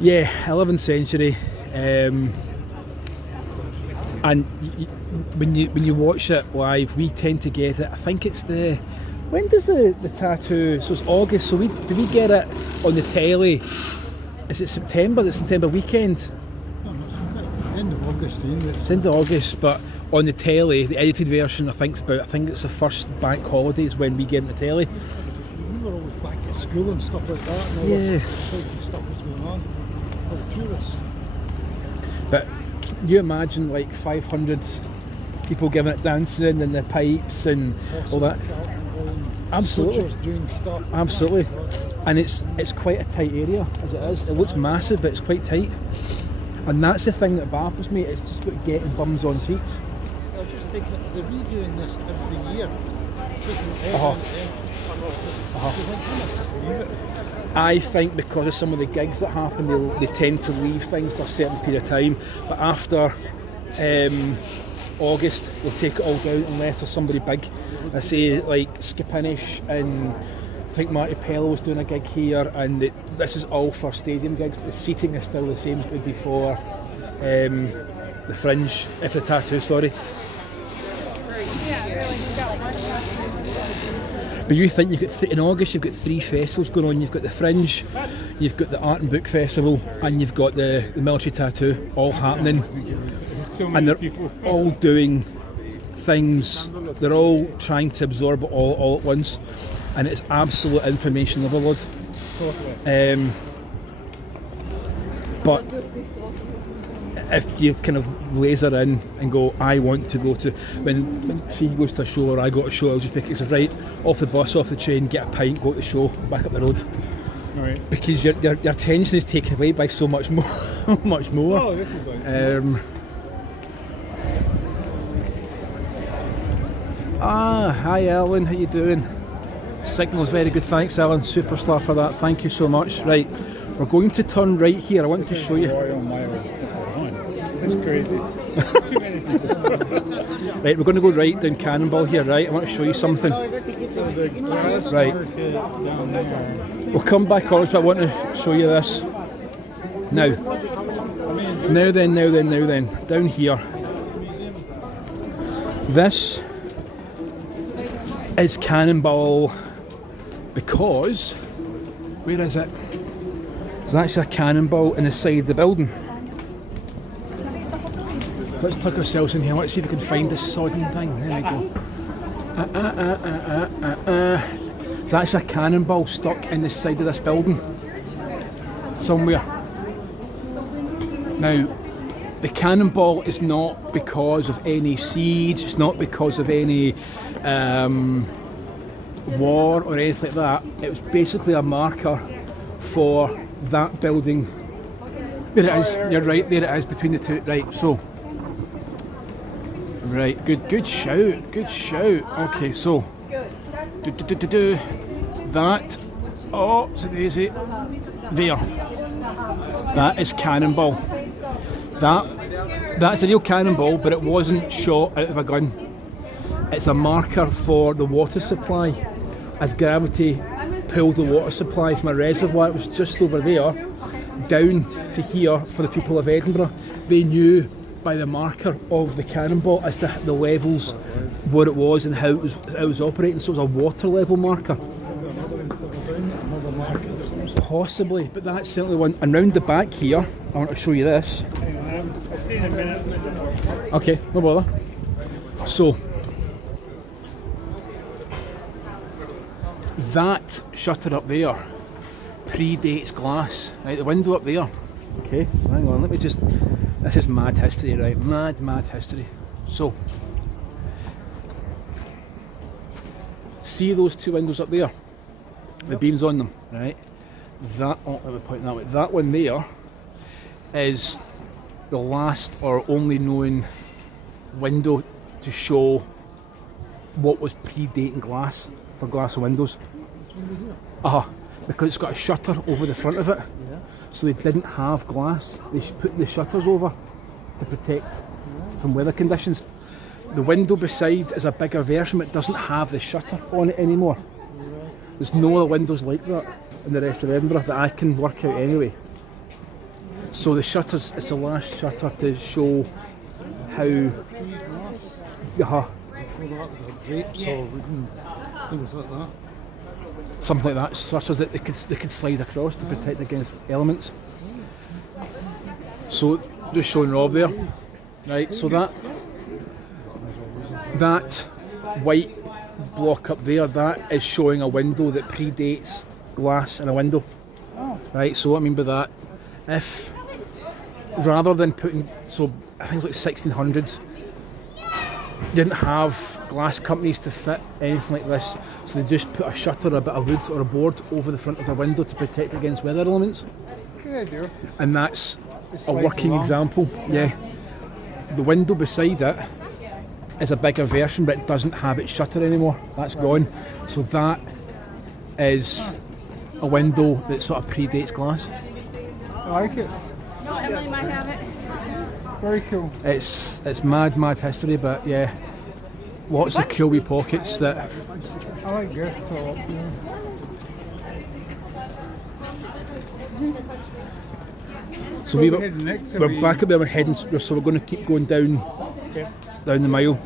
yeah, 11th century, and when you watch it live, we tend to get it, I think it's when does the tattoo, so it's August, so do we get it on the telly? Is it September, the September weekend? No, it's end of August. It's end of August, but on the telly, the edited version, I think it's the first bank holidays when we get in the telly. We were always back at school and stuff like that, and all this exciting stuff was going on for the tourists. But can you imagine like 500 people giving it dancing and the pipes and all that? Absolutely. Doing stuff. Absolutely. And it's quite a tight area as it is. It looks massive, but it's quite tight. And that's the thing that baffles me. It's just about getting bums on seats. I was just thinking, they're redoing this every year. Taking it I think because of some of the gigs that happen, they tend to leave things for a certain period of time. But after August, they'll take it all down unless there's somebody big. I say like Skipinish, and I think Marty Pello was doing a gig here, and this is all for stadium gigs, but the seating is still the same as it would be for the Fringe, if the tattoo, sorry. But you think you've got in August you've got 3 festivals going on. You've got the Fringe, you've got the Art and Book Festival, and you've got the military tattoo all happening. And they're all doing things, they're all trying to absorb it all at once, and it's absolute information overload. But if you kind of laser in and go, I want to go to, when he goes to a show or I go to a show, I'll just pick it right off the bus, off the train, get a pint, go to the show, back up the road. Right. Because your attention is taken away by so much more. much more. Oh, this is like hi Alan, how you doing? Signal's very good, thanks Alan, superstar for that, thank you so much. Right, we're going to turn right here. I want to show you. That's crazy. Too many people. Right, we're going to go right down Cannonball here, right? I want to show you something. Right. We'll come back on, but I want to show you this. Now, Now then, down here. This is Cannonball because, where is it? There's actually a cannonball in the side of the building. Let's tuck ourselves in here, let's see if we can find this sodding thing. There we go. There's actually a cannonball stuck in the side of this building. Somewhere. Now, the cannonball is not because of any siege, it's not because of any war or anything like that. It was basically a marker for that building. There it is, you're right, there it is between the two. Right, so. Right, good shout. Okay, so. That. Oh, it's a daisy. There. That is Cannonball. That's a real cannonball, but it wasn't shot out of a gun. It's a marker for the water supply. As gravity pulled the water supply from a reservoir, it was just over there, down to here for the people of Edinburgh. They knew by the marker of the cannonball as to the levels, what it was and how it was operating. So it was a water level marker. Possibly, but that's certainly one. And round the back here, I want to show you this. I've seen a minute. Okay, no bother. So, that shutter up there predates glass. Right, the window up there. Okay, so hang on, let me just. This is mad history, right? Mad history. So, see those two windows up there? The beams on them, right? That, oh, let me point that way. That one there is the last or only known window to show what was predating glass for glass windows. Because it's got a shutter over the front of it. So they didn't have glass. They put the shutters over to protect from weather conditions. The window beside is a bigger version, but it doesn't have the shutter on it anymore. There's no other windows like that in the rest of Edinburgh that I can work out anyway. So the shutters, it's the last shutter to show how. Drapes or wooden things like that. Something like that, shutters that they could slide across to protect against elements. So just showing Rob there, right? So that white block up there, that is showing a window that predates glass in a window. Right, so what I mean by that, if rather than putting, so I think it's like 1600s, you didn't have glass companies to fit anything like this, so they just put a shutter, a bit of wood or a board over the front of the window to protect against weather elements. Good idea. And that's a working example. Yeah, the window beside it is a bigger version, but it doesn't have its shutter anymore. That's gone. So that is a window that sort of predates glass. I like it. No, Emily might have it. Very cool. It's mad history, but yeah, lots of cool wee pockets that. I like this a lot. So we're back up there. We're heading. So we're going to keep going down the mile.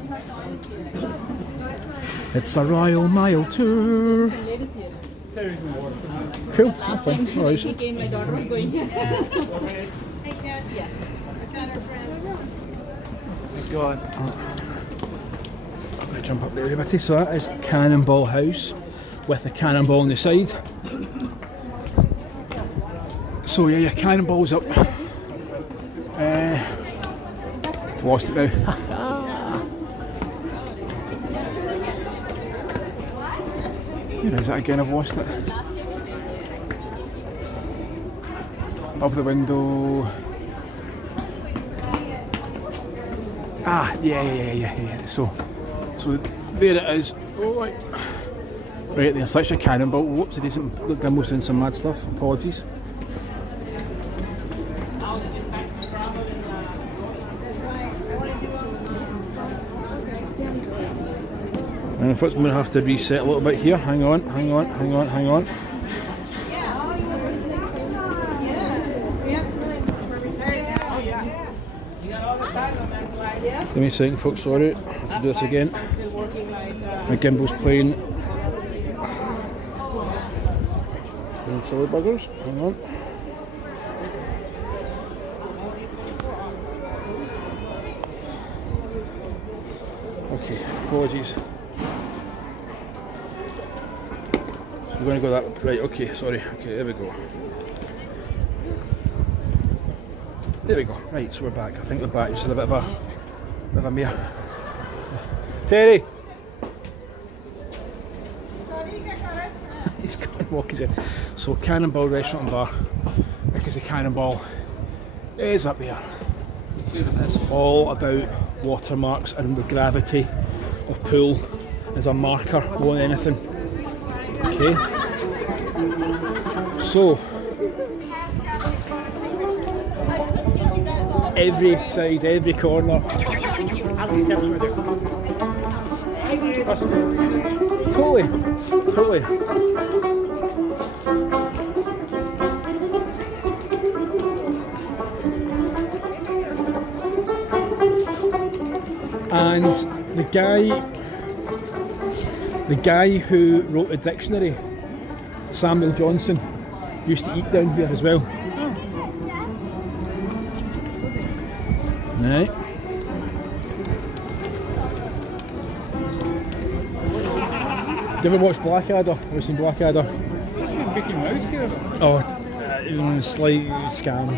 It's a Royal Mile tour. Cool, that's fine. No worries. She came, my daughter was going. Yeah. I found her friends. God. I'm going to jump up there, everybody. So that is Cannonball House with the cannonball on the side. So yeah, your cannonball's up. I've lost it now. Where is it again? I've lost it. Above the window. Yeah. So there it is. Oh, right there, such a cannonball. Whoops, it isn't. Look, I'm almost doing some mad stuff. Apologies. And if it's going to have to reset a little bit here. Hang on. Give me a second, folks, sorry. I have to do this again. My gimbal's playing. Doing silly buggers. Hang on. Okay, apologies. We're going to go that right. Okay, sorry. Okay, there we go. There we go. Right, so we're back. I think we're back. Just a bit of a mare. Terry. He's going walking in. So Cannonball Restaurant and Bar, because the Cannonball is up there. It's all about watermarks and the gravity of pool as a marker more than anything. Okay. So every side, every corner. Totally. And the guy who wrote the dictionary, Samuel Johnson, used to eat down here as well. Right. Do you ever watch Blackadder? Ever seen Blackadder? Isn't Mickey Mouse here? Oh, slight scam.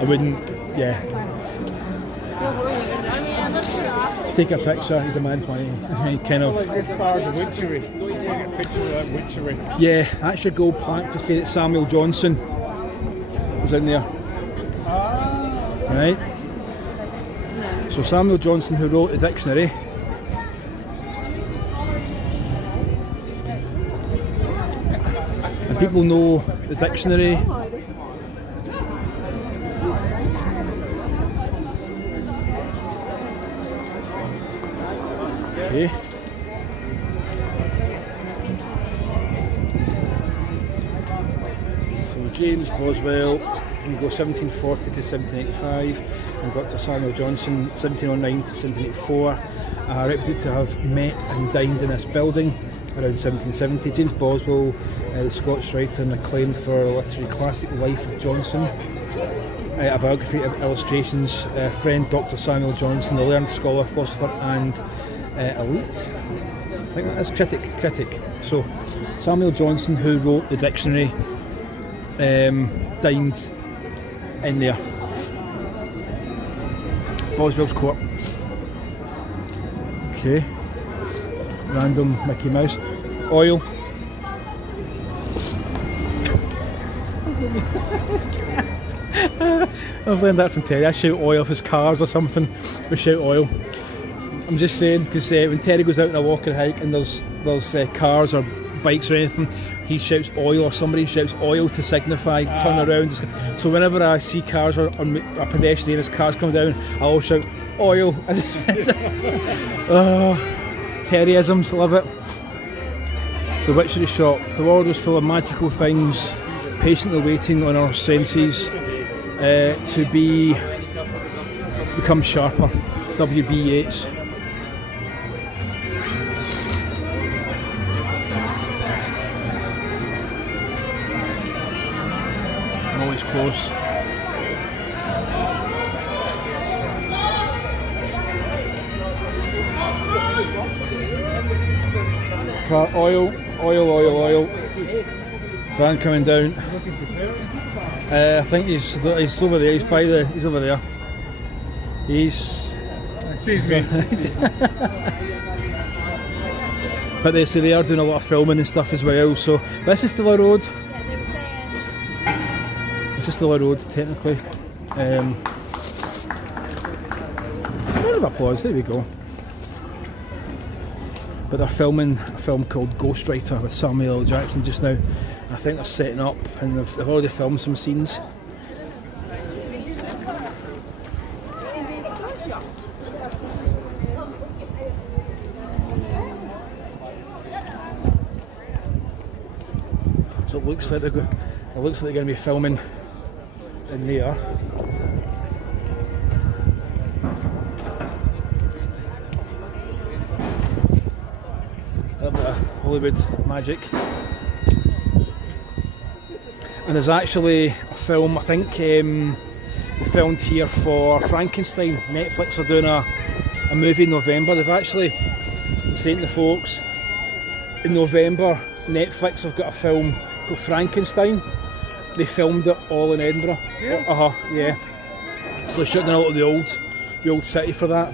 I wouldn't, yeah. Take a picture, he demands money. Kind of. This bar's a witchery. Take a picture of that witchery. Yeah, that's your gold plaque to say that Samuel Johnson was in there. Right. So Samuel Johnson, who wrote the dictionary, and people know the dictionary. Okay. So James Boswell, we go 1740 to 1785, and Dr. Samuel Johnson 1709 to 1784 are reputed to have met and dined in this building around 1770. James Boswell, the Scots writer and acclaimed for a literary classic Life of Johnson, a biography of illustrations. Friend Dr. Samuel Johnson, the learned scholar, philosopher and elite. I think that is critic. So Samuel Johnson, who wrote the dictionary, dined in there. Boswell's Court. Okay. Random Mickey Mouse. Oil. I've learned that from Terry. I shout oil if it's cars or something. We shout oil. I'm just saying because when Terry goes out on a walk and hike and there's cars or bikes or anything, he shouts oil, or somebody shouts oil to signify turn around. So whenever I see cars or a pedestrian as cars come down, I always shout oil. Oh, Terryisms, love it. The Witchery Shop. The world is full of magical things, patiently waiting on our senses to become sharper. W.B. Yeats. Always close. Car oil. Van coming down. I think he's over there. He's over there. Excuse me. But they say they are doing a lot of filming and stuff as well. So this is still a road. This is still a road, technically. Round of applause. There we go. But they're filming a film called Ghostwriter with Samuel L. Jackson just now. I think they're setting up, and they've already filmed some scenes. So it looks like they're going to be filming in there. Hollywood magic. And there's actually a film, I think they filmed here for Frankenstein. Netflix are doing a movie in November. They've actually been saying to the folks, in November, Netflix have got a film called Frankenstein. They filmed it all in Edinburgh. Yeah. Yeah. So they're shooting a lot of the old city for that.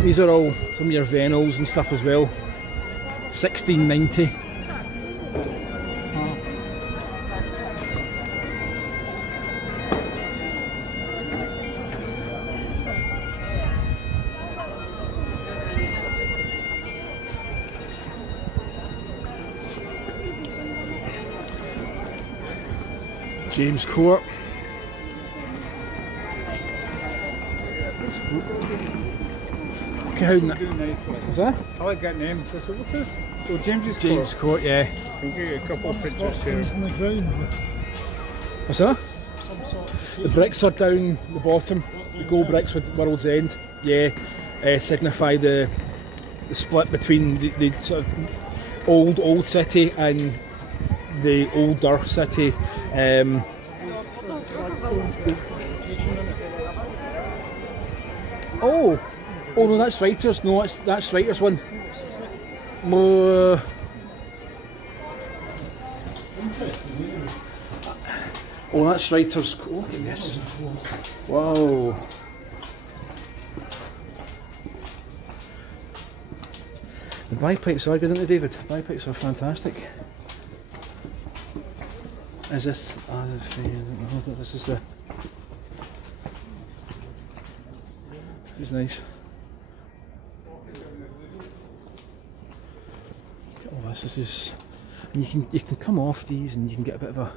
These are all some of your Venals and stuff as well. 1690. James Court. How Do nicely. is that? I like that name. So what's this? Oh, James's James Court. Court, yeah. We'll give you a couple of It's pictures got here. things in the ground with What's that? some sort of The shape. bricks are down the bottom. The gold bricks with World's End. Yeah, signify the split between the sort of old city and the older city. Oh no, that's Writers. No, that's Writers one. Oh, that's Writers. Look at this. Wow. The bagpipes are good, aren't they, David? The bagpipes are fantastic. Is this? This is the. It's nice. Look at all this. This is, and you can come off these and you can get a bit of a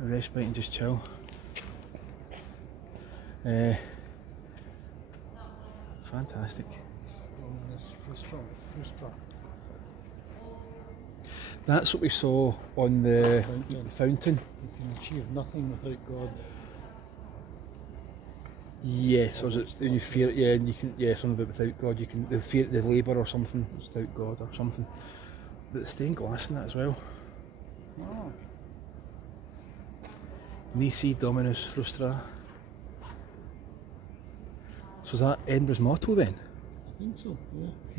respite and just chill. Fantastic. That's what we saw on the fountain. You can achieve nothing without God. Yes, or is it you fear? Yeah, and you can. Yeah, something about without God. You can the fear the labour or something without God or something. But the stained glass in that as well. Oh. Nisi Dominus Frustra. So is that Edinburgh's motto then? I think so,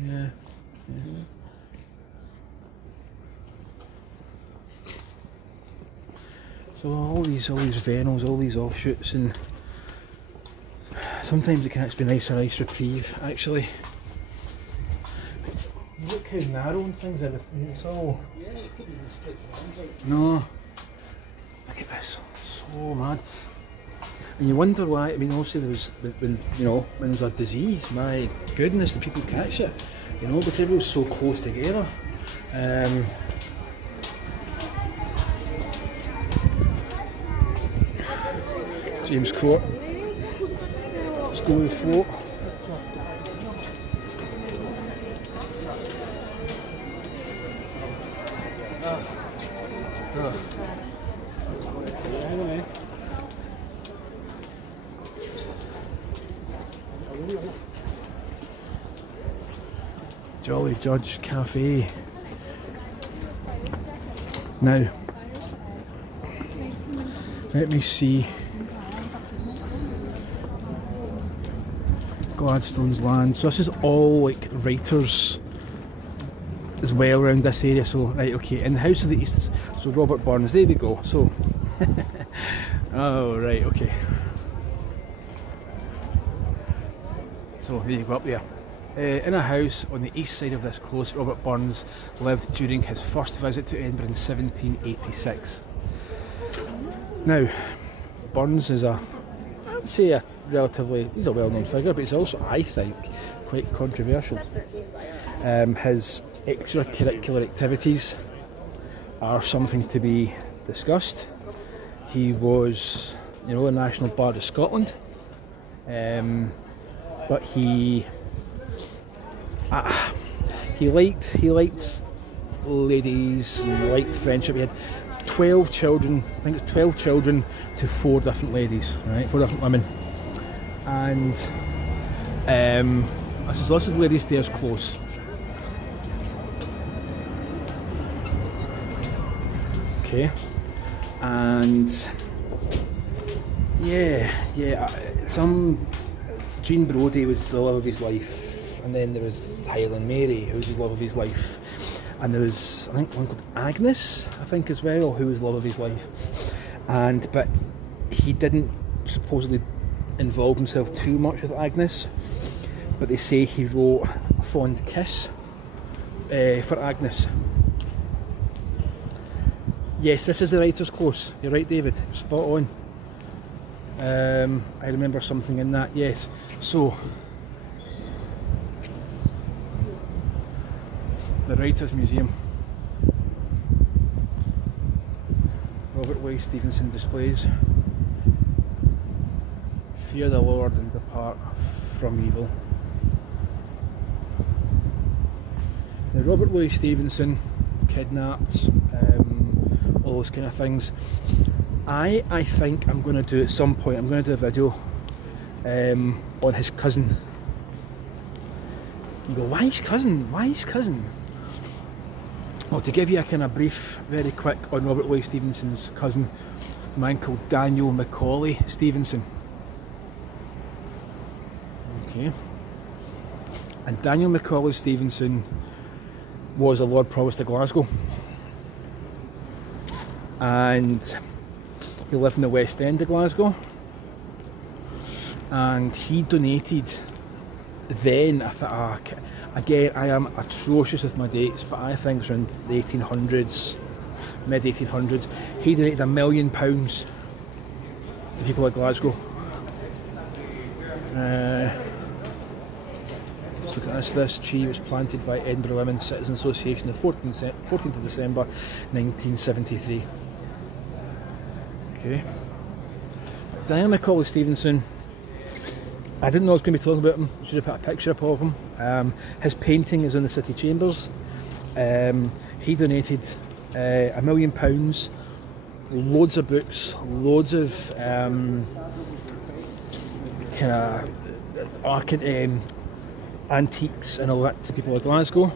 yeah. Yeah. So all these Venals, all these offshoots, and sometimes it can actually be nice, a nice reprieve actually. Look how narrow and things are. It's all. Yeah, you couldn't even straight lines out. No. Look at this. It's so mad. And you wonder why. I mean, also there was when there's a disease. My goodness, the people catch it. You know, because everyone's so close together. James Court. Let's go with the float. Jolly Judge Cafe. Now, let me see. Gladstone's land. So this is all like writers as well around this area. So right, okay. In the House of the East. So Robert Burns. There we go. So. Oh right, okay. So there you go up there. In a house on the east side of this close, Robert Burns lived during his first visit to Edinburgh in 1786. Now, Burns is I would say he's a well-known figure, but he's also, I think, quite controversial. His extracurricular activities are something to be discussed. He was, a National Bard of Scotland, but he liked ladies and he liked friendship. He had 12 children. I think it's 12 children to 4 different ladies, right? 4 different women. And This is Lady Stairs Close. Okay, and some Jean Brodie was the love of his life, and then there was Highland Mary, who was his love of his life, and there was, I think, one called Agnes, I think, as well, who was the love of his life, but he didn't supposedly involve himself too much with Agnes, but they say he wrote a fond kiss for Agnes. Yes, this is the Writer's Close. You're right, David. Spot on. I remember something in that, yes. So, the Writers' Museum. Robert Louis Stevenson displays. Fear the Lord and depart from evil. Now, Robert Louis Stevenson, kidnapped, all those kind of things. I think I'm going to do at some point, I'm going to do a video on his cousin. You go, why his cousin? Why his cousin? Well, to give you a kind of brief, very quick on Robert Louis Stevenson's cousin, it's a man called Daniel Macaulay Stevenson. Okay. And Daniel Macaulay Stevenson was a Lord Provost of Glasgow. And he lived in the West End of Glasgow, and he donated then, again, I am atrocious with my dates, but I think it's around the 1800s, mid 1800s, he donated £1 million to people of Glasgow. Let's look at this. This tree was planted by Edinburgh Women's Citizen Association on the 14th of December 1973. Okay. Daniel Macaulay Stevenson, I didn't know I was going to be talking about him. I should have put a picture up of him. His painting is in the City Chambers. He donated £1 million, loads of books, loads of kind of antiques and all that to people of Glasgow.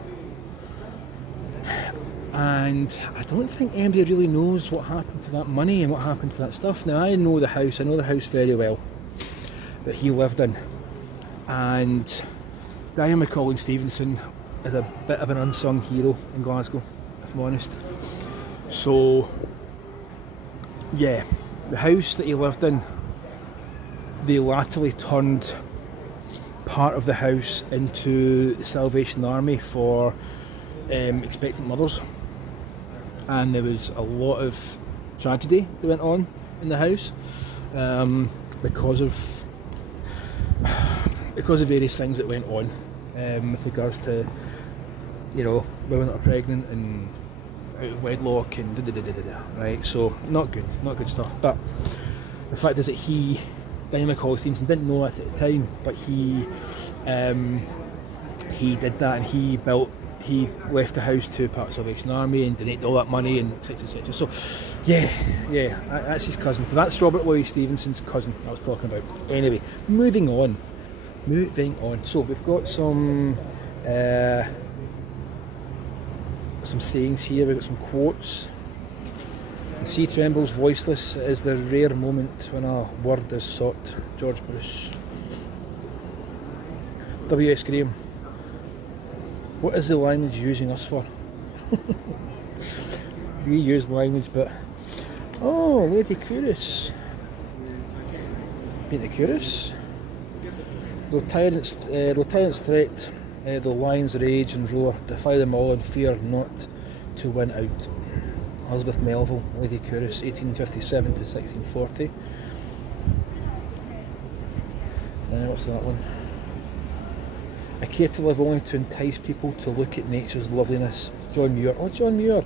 And I don't think anybody really knows what happened to that money and what happened to that stuff. Now, I know the house very well that he lived in. And Daniel Macaulay Stevenson is a bit of an unsung hero in Glasgow, if I'm honest. So, yeah, the house that he lived in, they latterly turned part of the house into the Salvation Army for expectant mothers. And there was a lot of tragedy that went on in the house because of various things that went on with regards to, you know, women that are pregnant and out of wedlock and right. So not good stuff. But the fact is that Daniel Macaulay Stevenson didn't know that at the time, but he did that, and he left the house to part of the Salvation Army and donated all that money and etc, etc. So yeah, that's his cousin. But that's Robert Louis Stevenson's cousin I was talking about. Anyway, moving on. So we've got some sayings here. We've got some quotes. The sea trembles voiceless. It is the rare moment when a word is sought. George Bruce. W.S. Graham. What is the language using us for? We use language, but... Oh, Lady Curus. Been to Curus? Though tyrants threat, the lions rage and roar, defy them all and fear not to win out. Elizabeth Melville, Lady Curus, 1857 to 1640. What's that one? I care to live only to entice people to look at nature's loveliness. John Muir. Oh, John Muir,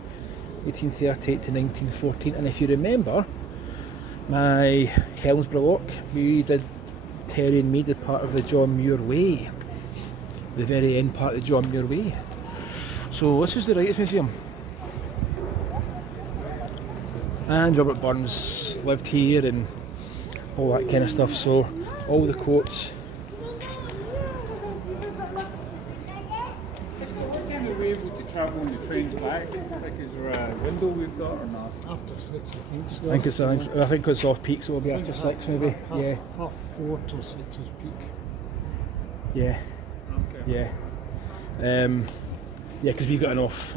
1838 to 1914. And if you remember, my Helensburgh walk, Terry and me did part of the John Muir Way. The very end part of the John Muir Way. So this is the Writers' Museum. And Robert Burns lived here and all that kind of stuff. So all the quotes travel on the trains back? Like, is there a window we've got or not? After 6, I think. So I think it's off peak, so it'll be after 6 maybe. Yeah, Half 4 till 6 is peak. yeah, Okay. yeah. Yeah, because we've got an off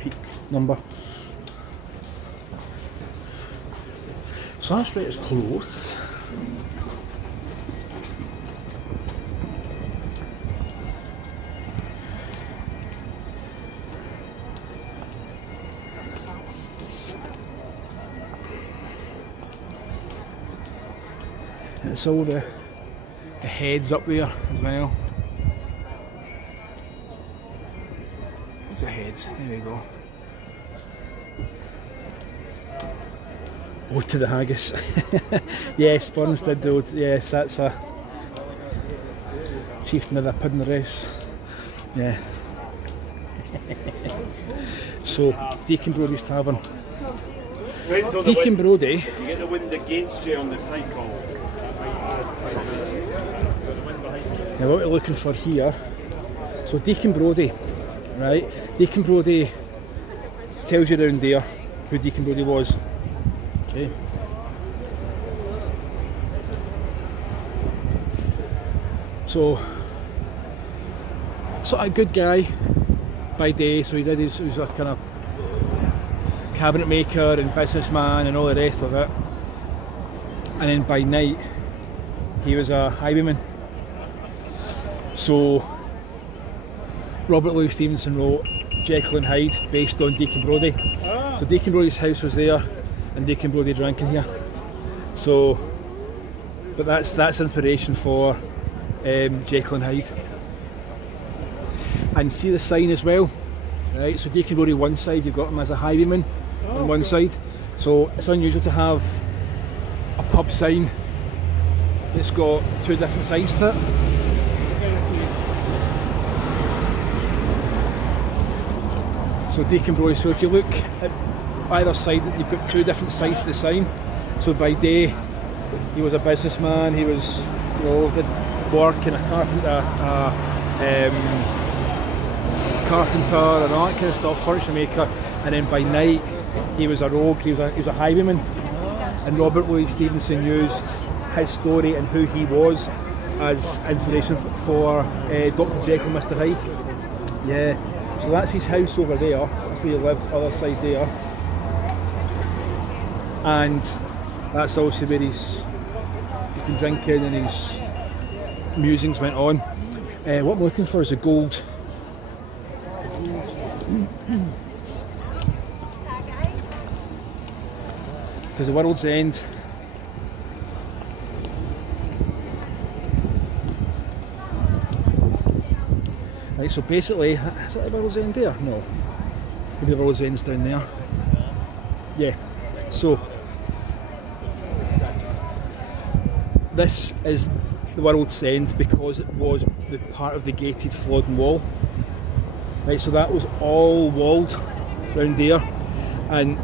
peak number. So that street is closed. It's all the heads up there as well. What's the heads? There we go. Oh, to the haggis. Yes, Burns did though. Yes, that's a chieftain of the pudding race. Yeah. So, Deacon Brodie's Tavern. Deacon Brodie. You get the wind against you on the cycle. Now what we're looking for here, so Deacon Brodie, right? Deacon Brodie tells you around there who Deacon Brodie was. Okay. So, sort of a good guy by day, so he was a kind of cabinet maker and businessman and all the rest of it. And then by night, he was a highwayman. So, Robert Louis Stevenson wrote Jekyll and Hyde based on Deacon Brodie. So Deacon Brodie's house was there, and Deacon Brodie drank in here. So, but that's inspiration for Jekyll and Hyde. And see the sign as well, right? So Deacon Brodie one side, you've got him as a highwayman on one side. So it's unusual to have a pub sign that's got two different sides to it. So Deacon Brodie, so if you look at either side, you've got two different sides to the sign. So by day, he was a businessman, he was, did work in a carpenter and all that kind of stuff, furniture maker. And then by night, he was a rogue, he was a highwayman. And Robert Louis Stevenson used his story and who he was as inspiration for Dr. Jekyll and Mr. Hyde. Yeah. So that's his house over there, that's where he lived, other side there. And that's also where he's been drinking and his musings went on. What I'm looking for is a gold. Because the World's End. Right, so basically, is that the World's End there? No. Maybe the World's End's down there. Yeah. So, this is the World's End because it was the part of the gated Flodden Wall. Right, so that was all walled round there, and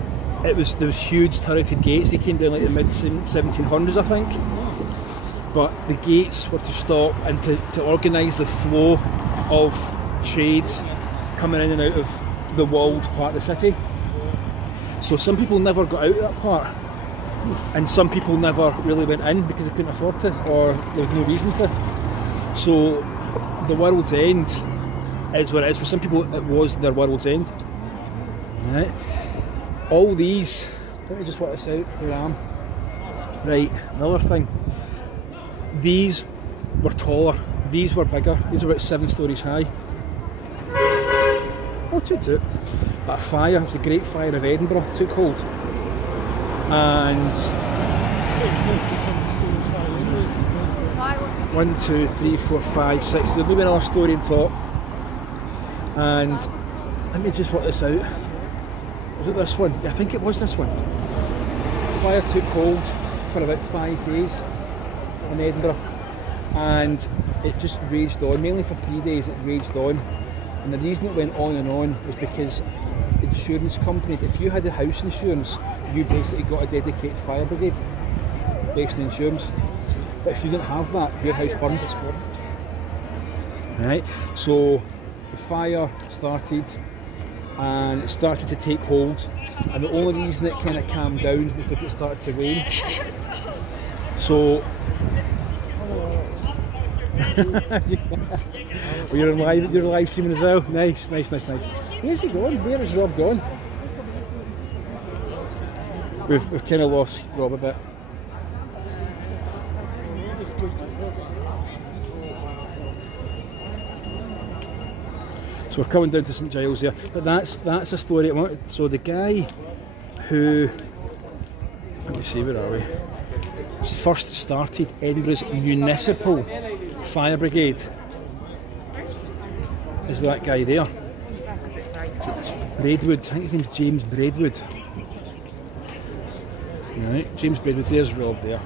there was huge turreted gates. They came down like the mid 1700s, I think. But the gates were to stop and to organise the flow of trade coming in and out of the walled part of the city. So some people never got out of that part, and some people never really went in because they couldn't afford to, or there was no reason to. So the World's End is what it is. For some people it was their World's End. Right. All these, let me just work this out, where I am. Right, another thing. These were taller, these were bigger, these were about 7 stories high. Oh, toot. But a fire, it was the Great Fire of Edinburgh, took hold. And 1, 2, 3, 4, 5, 6, there'll be another story on top. And let me just work this out. Was it this one? Yeah, I think it was this one. The fire took hold for about 5 days in Edinburgh, and it just raged on, mainly for 3 days it raged on. And the reason it went on and on was because insurance companies, if you had a house insurance, you basically got a dedicated fire brigade based on insurance. But if you didn't have that, your house burned. Right? So the fire started and it started to take hold. And the only reason it kind of calmed down was because it started to rain. So, well, you're live streaming as well. Nice. Where's he going? Where is Rob gone? We've kind of lost Rob a bit. So we're coming down to St Giles here, but that's a story. So the guy who, let me see, where are we? First started Edinburgh's municipal fire brigade is that guy there. It's Braidwood. I think his name's James Braidwood. Right, James Braidwood. There's Rob there.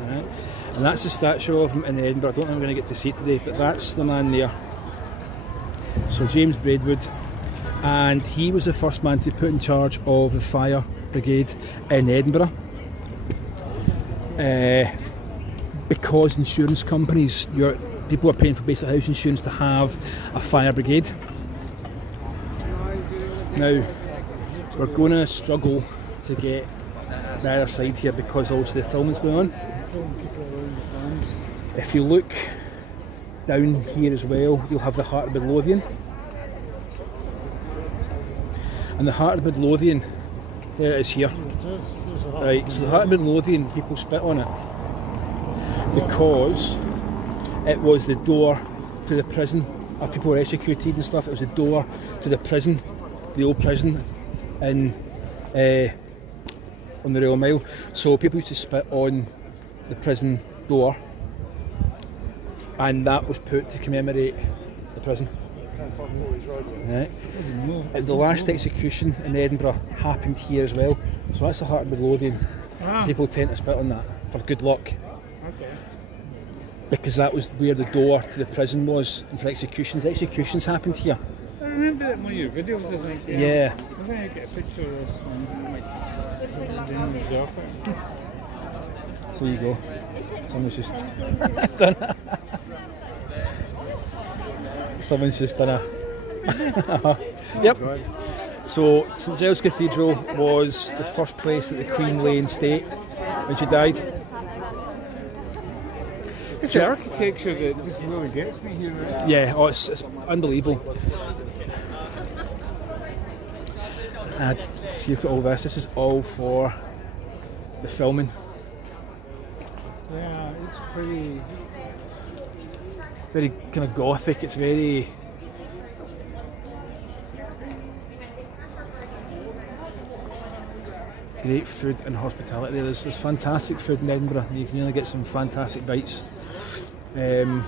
Right. And that's a statue of him in Edinburgh. I don't think I'm going to get to see it today, but that's the man there. So James Braidwood, and he was the first man to be put in charge of the fire brigade in Edinburgh. Because insurance companies, people are paying for basic house insurance to have a fire brigade. Now, we're going to struggle to get the other side here because obviously the filming's going on. If you look down here as well, you'll have the Heart of Midlothian. And the Heart of Midlothian, there it is here. Right, so the Heart of Midlothian, people spit on it because it was the door to the prison. People were executed and stuff. It was the door to the prison, the old prison in on the Royal Mile. So people used to spit on the prison door, and that was put to commemorate the prison. Right. The last execution in Edinburgh happened here as well. So that's the Heart of Midlothian. People tend to spit on that for good luck. Okay. Because that was where the door to the prison was, and for executions. Executions happened here. I remember that in one of your videos, I think. Yeah. I think I get a picture of this one. Like, So you go. Someone's just done it. Someone's just done a. Yep. So St Giles Cathedral was the first place that the Queen lay in state when she died. it's the architecture that just really gets me here. Right? Yeah, it's unbelievable. See, look at all this. This is all for the filming. Yeah, it's pretty. Very kind of gothic. It's very. Great food and hospitality there. There's fantastic food in Edinburgh. You can really get some fantastic bites. And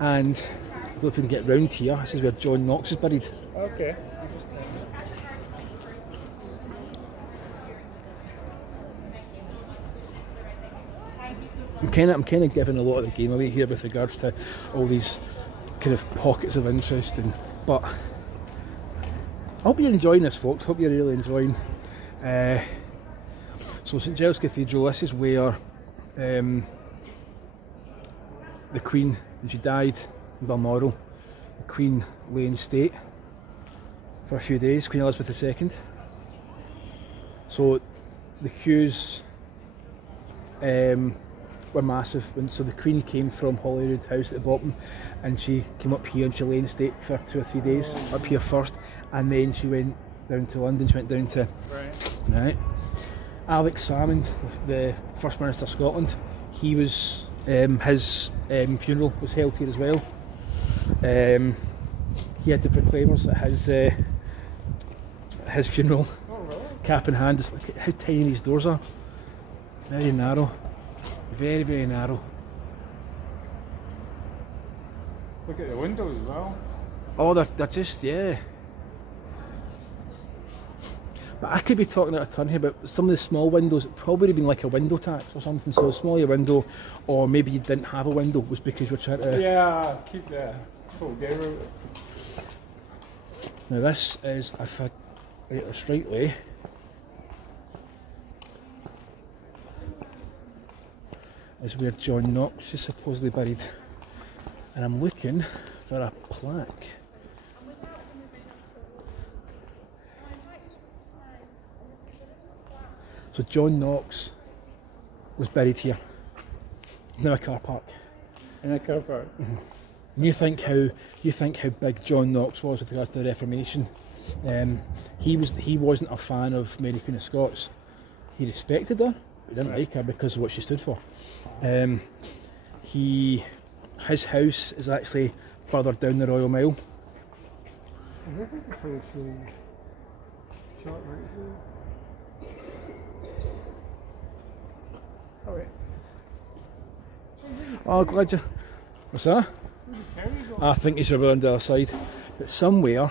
I don't know if we can get round here. This is where John Knox is buried. Okay. I'm kind of giving a lot of the game away here with regards to all these kind of pockets of interest, but I hope you're enjoying this, folks. Hope you're really enjoying. So St Giles Cathedral. This is where the Queen, when she died in Balmoral, the Queen lay in state for a few days. Queen Elizabeth II. So the queues were massive, and so the Queen came from Holyrood House at the bottom, and she came up here and she lay in state for 2 or 3 days up here first, and then she went down to London. She went down to right. Alex Salmond, the First Minister of Scotland, he was his funeral was held here as well. He had the proclaimers at his funeral, cap in hand. Just look at how tiny these doors are. Very narrow. Very, very narrow. Look at the windows as well. Oh, they're just, yeah. But I could be talking out of turn here, but some of the small windows, it probably would have been like a window tax or something. So the smaller your window, or maybe you didn't have a window, was because you were trying to... Yeah, keep the whole game of it. Now this is, if I get this rightly, is where John Knox is supposedly buried, and I'm looking for a plaque So John Knox was buried here. Now a car park. In a car park. And you think how big John Knox was with regards to the Reformation. He wasn't a fan of Mary Queen of Scots. He respected her, but didn't like her because of what she stood for. His house is actually further down the Royal Mile. This is a pretty cool shot right here. Oh wait. Oh, glad you. What's that? I think you should be on the other side, but somewhere,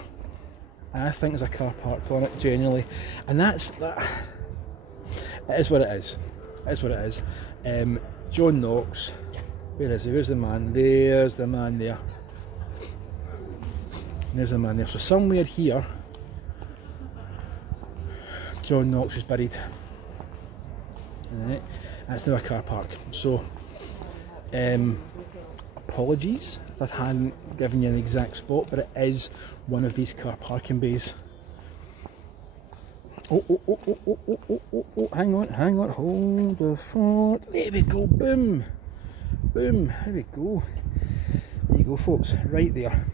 I think there's a car parked on it genuinely, and that. It is what it is. It is what it is. John Knox. Where is he? Where's the man? There's the man there. There's the man there. So somewhere here, John Knox is buried. Right. That's now a car park. So, apologies if I hadn't given you an exact spot, but it is one of these car parking bays. Oh, hang on, hold the fort. There we go, boom, there we go. There you go, folks, right there.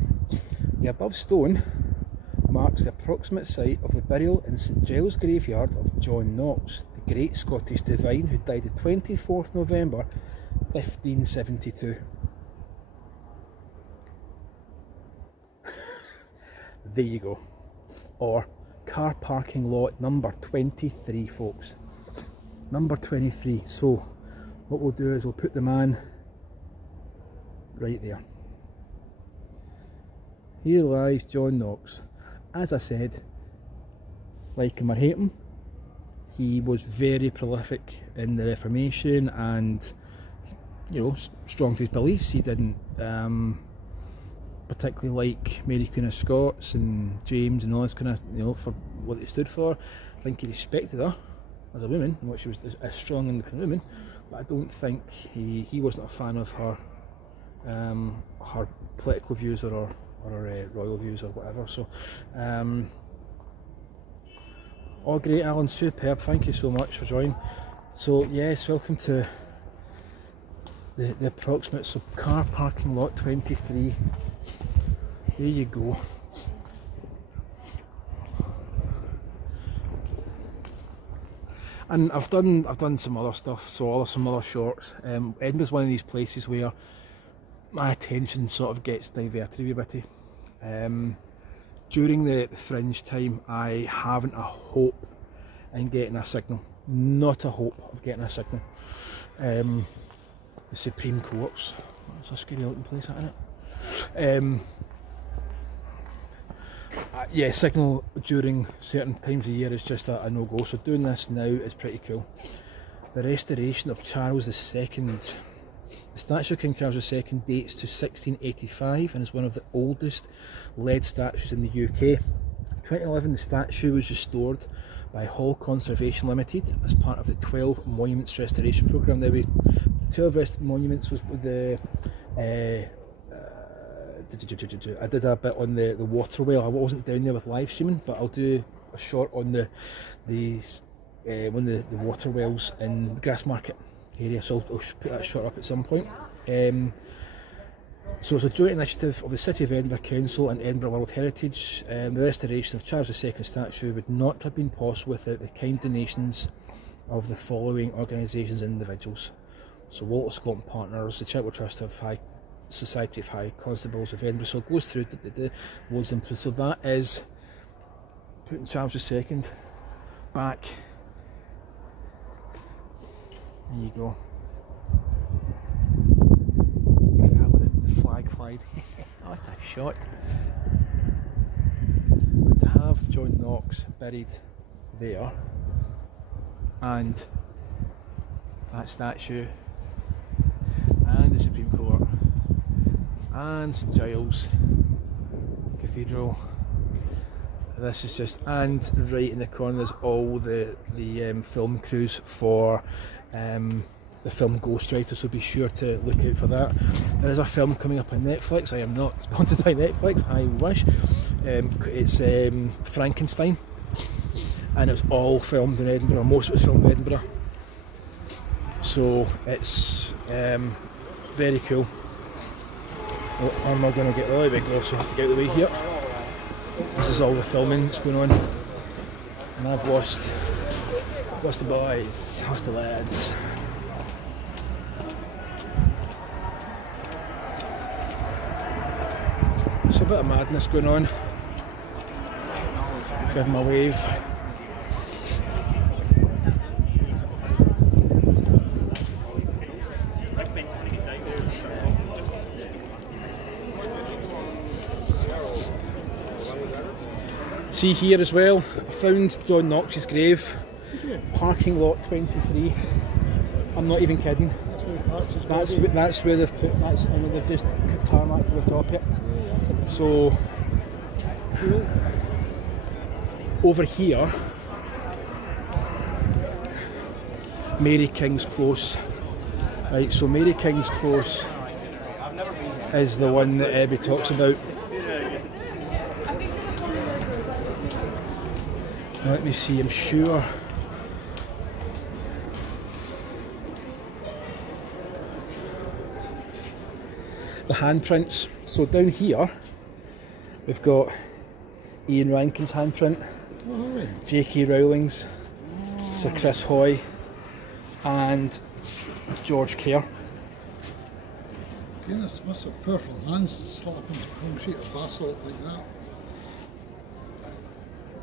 The above stone marks the approximate site of the burial in St Giles graveyard of John Knox, the great Scottish divine who died the 24th November 1572. There you go. Or car parking lot number 23, folks. Number 23. So what we'll do is we'll put the man right there. Here lies John Knox. As I said, like him or hate him, he was very prolific in the Reformation and, you know, strong to his beliefs. He didn't particularly like Mary Queen of Scots and James and all this kind of, you know, for what they stood for. I think he respected her as a woman and what she was, a strong independent woman, but I don't think he wasn't a fan of her her political views or her royal views or whatever. So oh great, Alan, superb, thank you so much for joining. So yes, welcome to the approximate, so car parking lot 23. There you go. And I've done some other stuff, so some other shorts. Edinburgh's one of these places where my attention sort of gets diverted a wee bitty. During the fringe time, I haven't a hope in getting a signal. Not a hope of getting a signal. The Supreme Courts. That's a scary looking place, isn't it? Yeah, signal during certain times of the year is just a no-go, so doing this now is pretty cool. The restoration of Charles II. The statue of King Charles II dates to 1685 and is one of the oldest lead statues in the UK. In 2011, the statue was restored by Hall Conservation Limited as part of the 12 Monuments Restoration Programme. The 12 monuments was the I did a bit on the water well. I wasn't down there with live streaming, but I'll do a short on one of the water wells in the Grassmarket area, so I'll put that short up at some point. So it's a joint initiative of the City of Edinburgh Council and Edinburgh World Heritage. The restoration of Charles II statue would not have been possible without the kind donations of the following organisations and individuals. So Walter Scott and Partners, the Charitable Trust of Society of High Constables of Edinburgh, so it goes through loads of them. So that is putting Charles II back. There you go. Look at that with the flag flying. What a shot. But to have John Knox buried there and that statue and the Supreme Court and St Giles Cathedral, this is just, and right in the corner there's all the film crews for the film Ghostwriter, so be sure to look out for that. There is a film coming up on Netflix. I am not sponsored by Netflix, I wish. It's Frankenstein, and it was all filmed in Edinburgh. Most of it was filmed in Edinburgh. So it's very cool. Oh, I'm not going to get the way big, so I have to get out of the way here. This is all the filming that's going on, and I've lost the boys, lost the lads. It's a bit of madness going on. Give him a wave. See here as well, I found John Knox's grave. Parking lot 23. I'm not even kidding. That's where they've put. And they've just put tarmac to the top of it. So over here, Mary King's Close. Right, so Mary King's Close is the one that Ebby talks about. Now, let me see, I'm sure. The handprints. So down here, we've got Ian Rankin's handprint, J.K. Rowling's, Sir Chris Hoy, and George Kerr. Goodness, must have powerful hands to slap into concrete or basalt like that.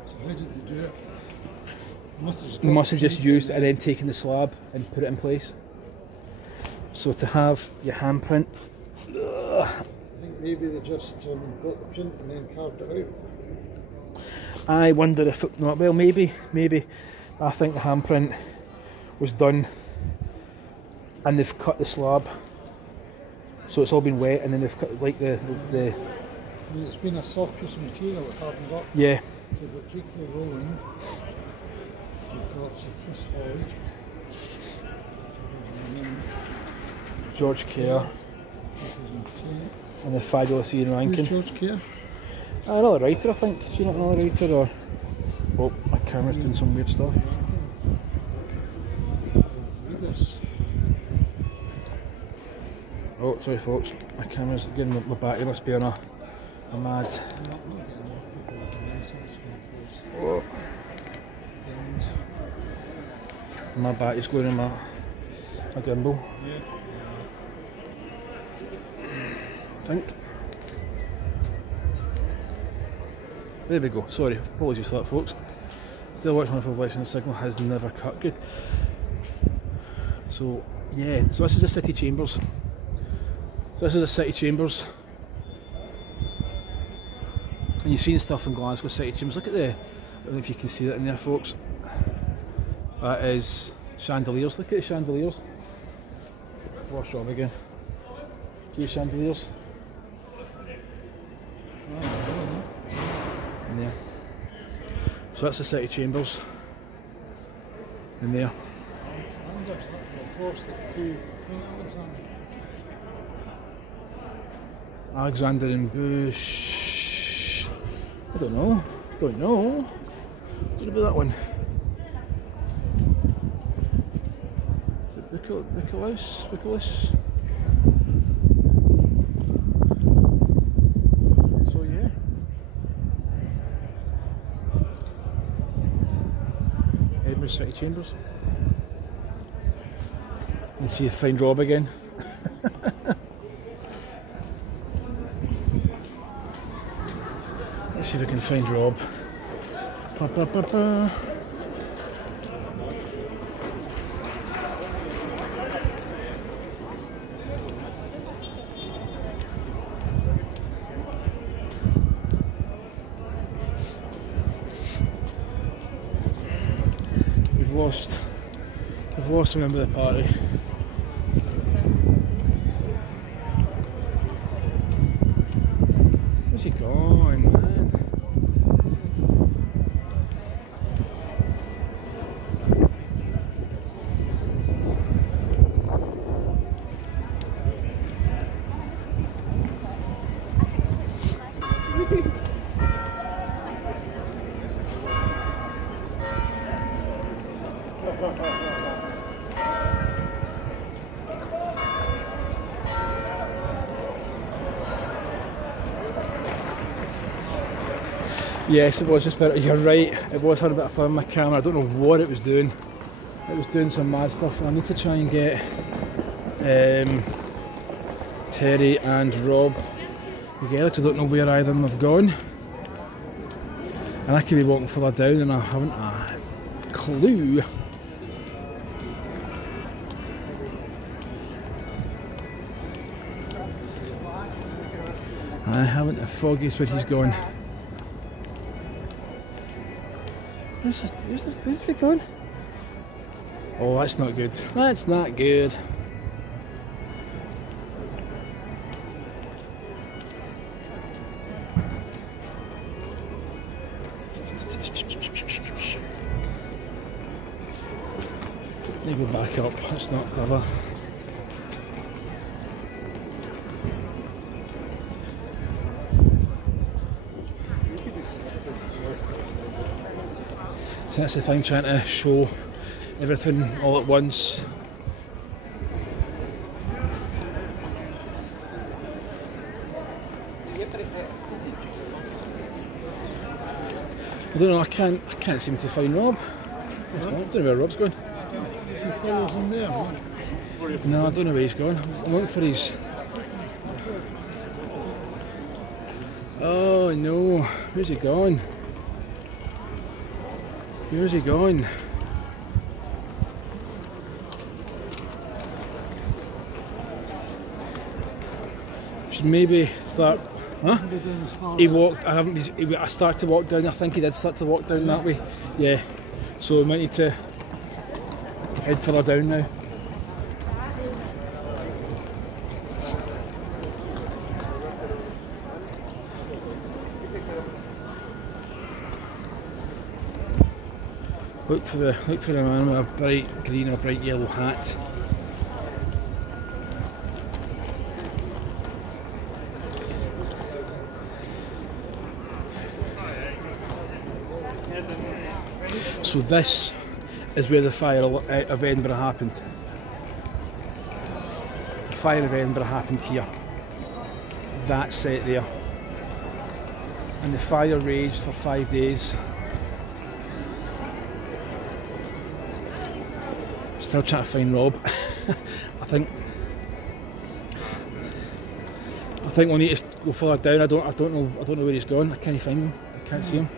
So how did they do it? They must have just used it and then taken the slab and put it in place. So to have your handprint, I think maybe they just got the print and then carved it out. I wonder if it, not well, maybe. I think the handprint was done and they've cut the slab, so it's all been wet, and then they've cut like the. It's been a soft piece of material that hardened up. Yeah. So we've got J.K. Rowling, we've got Sir Chris Hoy, George Kerr, and the fabulous Ian Rankin. Who's George Kerr? Another writer, I think. Is he not another writer, or? Oh, my camera's doing some weird stuff. Oh, sorry folks, my camera's getting my battery must be on a mad. Oh. My battery's going in my gimbal. I think. There we go, sorry, apologies for that folks. Still watching my full and the signal has never cut. Good. So yeah, so this is the City Chambers. So this is the City Chambers. And you've seen stuff in Glasgow City Chambers. Look at the, I don't know if you can see that in there folks. That is chandeliers, look at the chandeliers. Wash job again. See the chandeliers? In there. So that's the City Chambers. In there. Alexander and Bush. I don't know. What about that one? Is it Buchalus? So yeah. Edinburgh City Chambers. And see if find Rob again. Let's see if we can find Rob. We've lost a member of the party. Where's he gone, man? Yes, it was just better. You're right, it was having a bit of fun with my camera. I don't know what it was doing. It was doing some mad stuff. I need to try and get Terry and Rob together because I don't know where either of them have gone. And I could be walking further down and I haven't a clue. I haven't the foggiest where he's gone. Where's he going? Oh, that's not good. That's not good. Let me go back up. That's not clever. So that's the thing, trying to show everything all at once. I don't know, I can't seem to find Rob. I don't know where Rob's going. He follows him there, man. No, I don't know where he's going. I'm looking for his... Oh no, where's he gone? Where's he gone? Should maybe start... Huh? He walked, I started to walk down, I think he did start to walk down that way. Yeah, so we might need to head further down now. Look for the man with a bright green or bright yellow hat. So this is where the fire of Edinburgh happened. The fire of Edinburgh happened here. That set there. And the fire raged for 5 days. Still trying to find Rob. I think we'll need to go further down. I don't know where he's gone. I can't find him. I can't see him.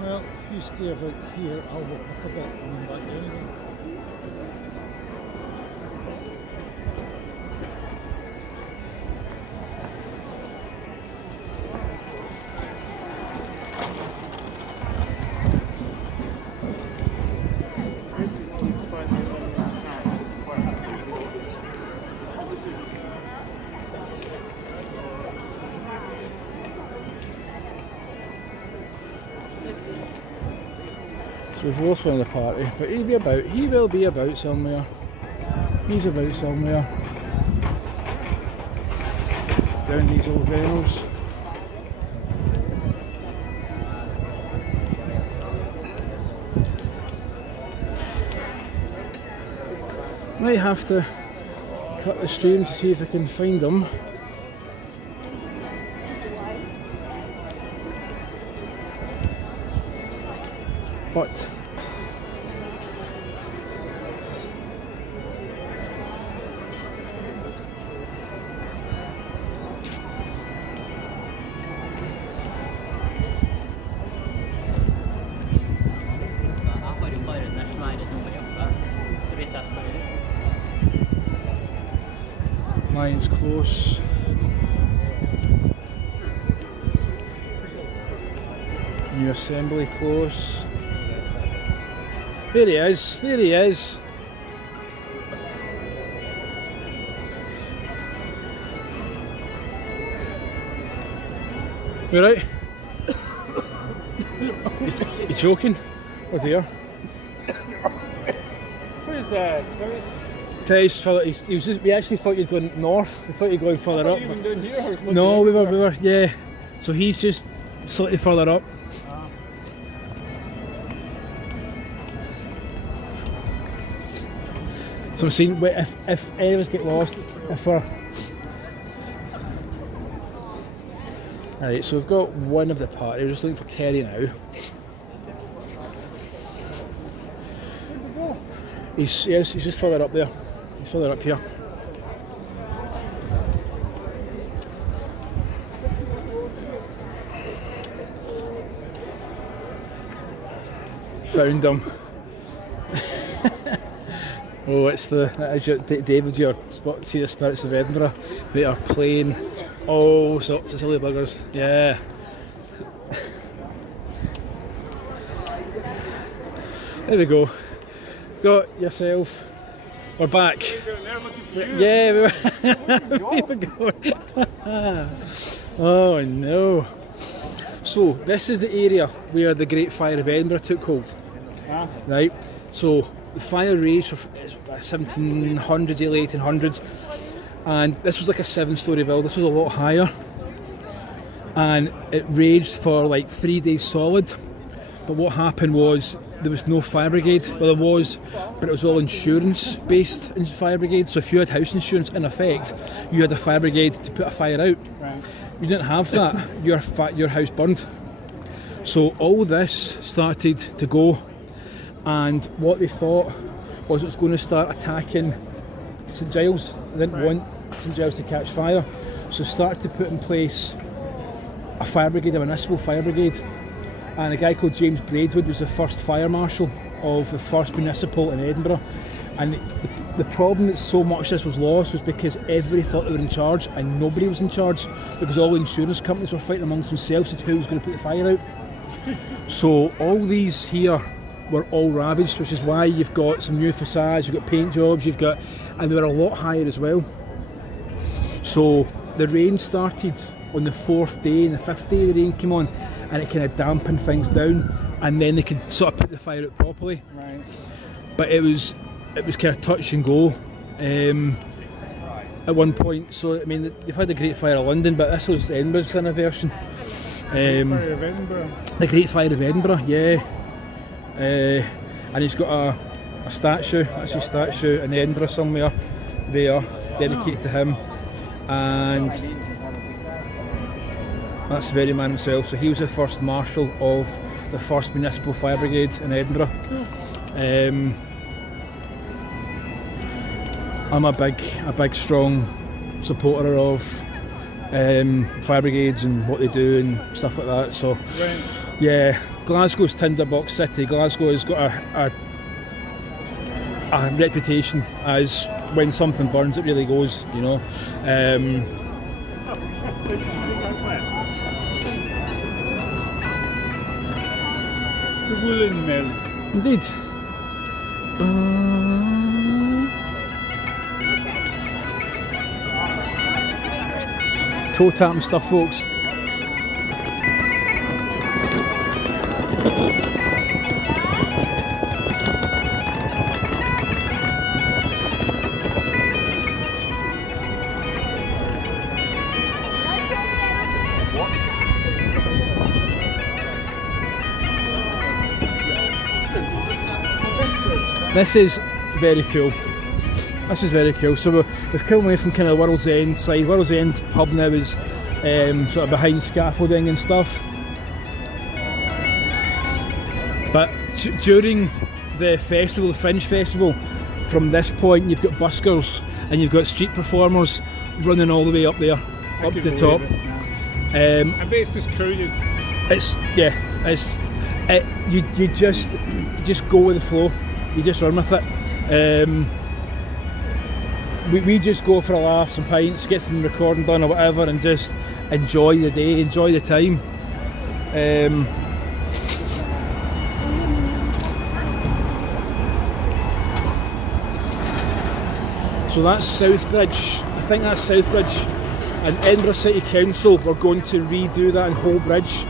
Well, if you stay about here, I'll walk up a bit and come back anyway. So we've lost one of the party, but he will be about somewhere. He's about somewhere. Down these old vennels. Might have to cut the stream to see if I can find them. But mine's close. New assembly close. There he is, there he is. You right? You joking? Oh dear. Where's that? We actually thought you'd gone north. We thought you'd going further up. You been down here? Or No, we were, yeah. So he's just slightly further up. So I'm saying, if any of us get lost, if we're... Alright, so we've got one of the party, we're just looking for Terry now. He's just further up there. He's further up here. Found him. Oh, it's David, your see the Spirits of Edinburgh. They are playing all sorts of silly buggers. Yeah. There we go. Got yourself. We're back. Yeah, we were. Oh no. So this is the area where the Great Fire of Edinburgh took hold. Right. So the fire raged for 1700s, early 1800s, and this was like a 7-storey building. This was a lot higher, and it raged for like 3 days solid. But what happened was there was no fire brigade. Well, there was, but it was all insurance-based fire brigade. So if you had house insurance, in effect, you had a fire brigade to put a fire out. Right. You didn't have that. Your house burned. So all this started to go, and what they thought was it was going to start attacking St Giles. They didn't want St Giles to catch fire, so they started to put in place a fire brigade, a municipal fire brigade. And a guy called James Braidwood was the first fire marshal of the first municipal in Edinburgh. And the problem that so much of this was lost was because everybody thought they were in charge, and nobody was in charge, because all the insurance companies were fighting amongst themselves as to who was going to put the fire out. So all these here were all ravaged, which is why you've got some new facades, you've got paint jobs, and they were a lot higher as well. So the rain started on the 4th day, and the 5th day the rain came on, and it kind of dampened things down, and then they could sort of put the fire out properly. Right. But it was kind of touch and go at one point. So I mean, they've had the Great Fire of London, but this was Edinburgh's kind of version. Fire of Edinburgh. The Great Fire of Edinburgh, yeah. And he's got a statue. That's his statue in Edinburgh somewhere there, dedicated to him, and that's the very man himself. So he was the first marshal of the first municipal fire brigade in Edinburgh. I'm a big strong supporter of fire brigades and what they do and stuff like that. So yeah, Glasgow's tinderbox city. Glasgow has got a reputation as when something burns, it really goes, you know. The woolen mill. Indeed. Toe tapping stuff, folks. This is very cool. This is very cool. So we've come away from kind of the World's End side. World's End pub now is sort of behind scaffolding and stuff. But during the festival, the Fringe Festival, from this point you've got buskers and you've got street performers running all the way up there, up to the top. I bet it's just crowded. You just go with the flow. You just run with it. We just go for a laugh, some pints, get some recording done or whatever, and just enjoy the day, enjoy the time. So that's Southbridge. I think that's Southbridge. And Edinburgh City Council were going to redo that in Whole Bridge,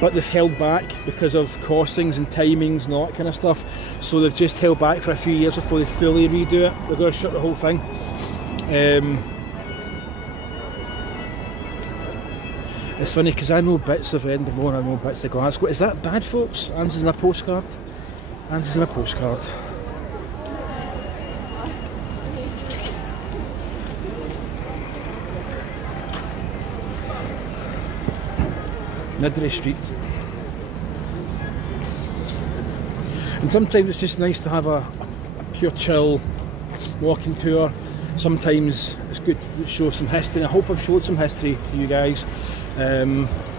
but they've held back because of costings and timings and all that kind of stuff. So they've just held back for a few years before they fully redo it. They're going to shut the whole thing. It's funny because I know bits of Edinburgh more than I know bits of Glasgow. Is that bad, folks? Answers in a postcard. Answers in a postcard. Nidri Street. And sometimes it's just nice to have a pure chill walking tour. Sometimes it's good to show some history, and I hope I've showed some history to you guys,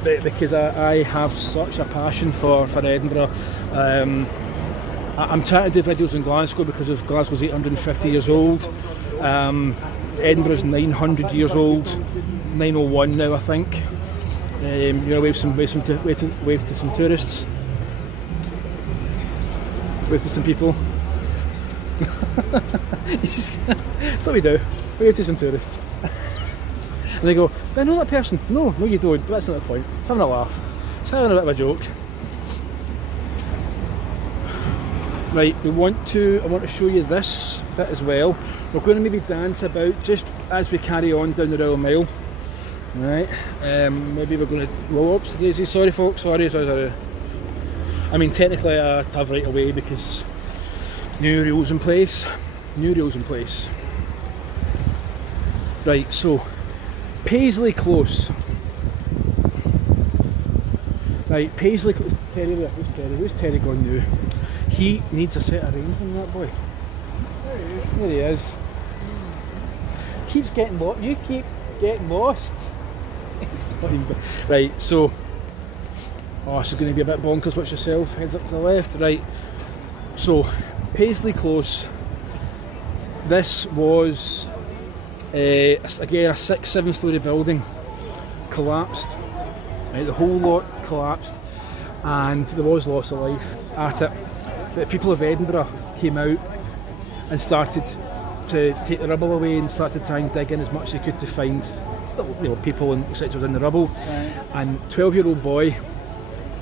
because I have such a passion for Edinburgh. I'm trying to do videos in Glasgow because of Glasgow's 850 years old. Edinburgh's 900 years old, 901 now I think. Wave to some tourists. Wave to some people. That's what we do. Wave to some tourists. And they go, do I know that person? No, you don't, but that's not the point. It's having a laugh. It's having a bit of a joke. Right, I want to show you this bit as well. We're going to maybe dance about just as we carry on down the Royal Mile. Right, maybe we're going to... Whoops, Daisy, sorry folks, sorry. I mean, technically I have right away because new rules in place. Right, so Paisley Close. Right, Paisley Close. Terry there. Who's Terry? Who's Terry gone now? He needs a set of reins on that boy. There he is. Keeps getting lost. You keep getting lost. It's not even... Right, so... Oh, it's going to be a bit bonkers. Watch yourself. Heads up to the left. Right. So, Paisley Close. This was, again, a 6-7 storey building. Collapsed. Right, the whole lot collapsed. And there was loss of life at it. The people of Edinburgh came out and started to take the rubble away and started to try and dig in as much as they could to find, people and etc. in the rubble. Right. And 12-year-old boy,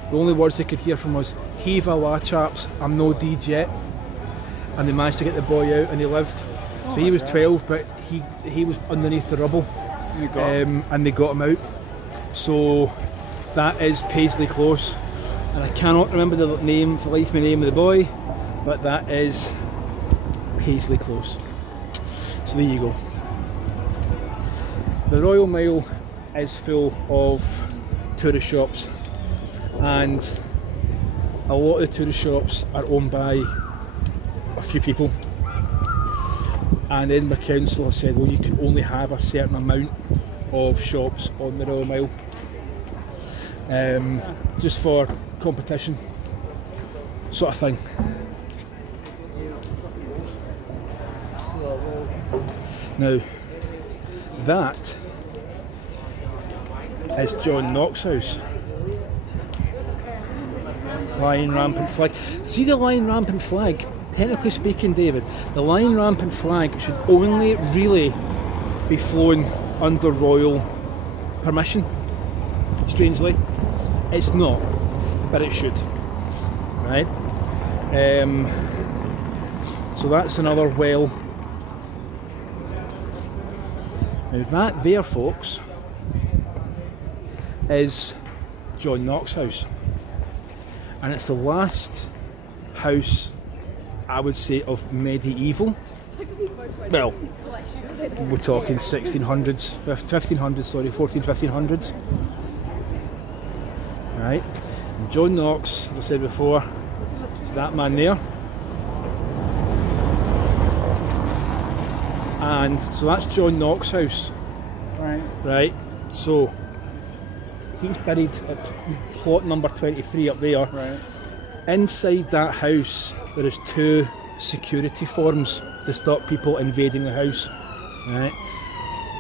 the only words they could hear from was, "Heave a la chaps, I'm no deed yet." And they managed to get the boy out and he lived. So he was 12, but he was underneath the rubble. And they got him out. So that is Paisley Close. And I cannot remember the name of the boy, but that is Paisley Close. So there you go. The Royal Mile is full of tourist shops, and a lot of the tourist shops are owned by a few people. And Edinburgh Council have said, well, you can only have a certain amount of shops on the Royal Mile, just for competition sort of thing. Now that is John Knox house. Lion rampant flag. See the lion rampant flag? Technically speaking, David, the lion rampant flag should only really be flown under royal permission. Strangely, it's not, but it should. Right? So that's another well. Now that there, folks, is John Knox house, and it's the last house, I would say, of medieval. Well, we're talking 1600s, 1500s, sorry, 1500s. Right, and John Knox, as I said before, is that man there. And so that's John Knox house. Right, so he's buried at plot number 23 up there. Right. Inside that house there is 2 security forms to stop people invading the house. Right.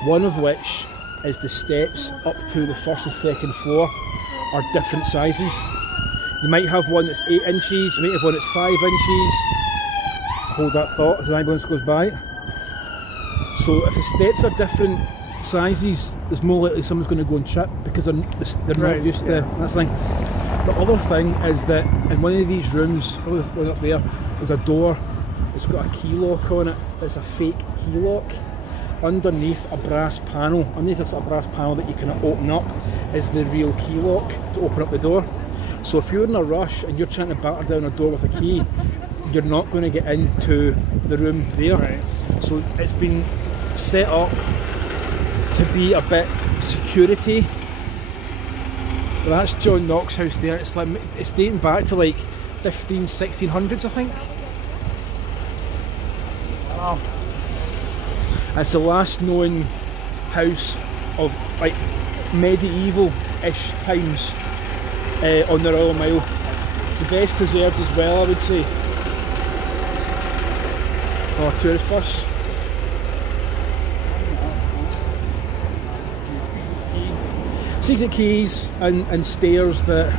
One of which is the steps up to the first and second floor are different sizes. You might have one that's 8 inches, you might have one that's 5 inches. Hold that thought as the ambulance goes by. So if the steps are different sizes, there's more likely someone's going to go and trip because they're not used to that thing. The other thing is that in one of these rooms, probably up there's a door. It's got a key lock on it. It's a fake key lock. Underneath a brass panel, underneath a sort of brass panel that you can open up, is the real key lock to open up the door. So if you're in a rush and you're trying to batter down a door with a key, you're not going to get into the room there. Right. So it's been set up to be a bit security But that's John Knox's house there. It's dating back to like 1600s, I think. Wow. It's the last known house of like medieval-ish times on the Royal Mile. It's the best preserved as well, I would say. Oh, a tourist bus. Secret keys and stairs that,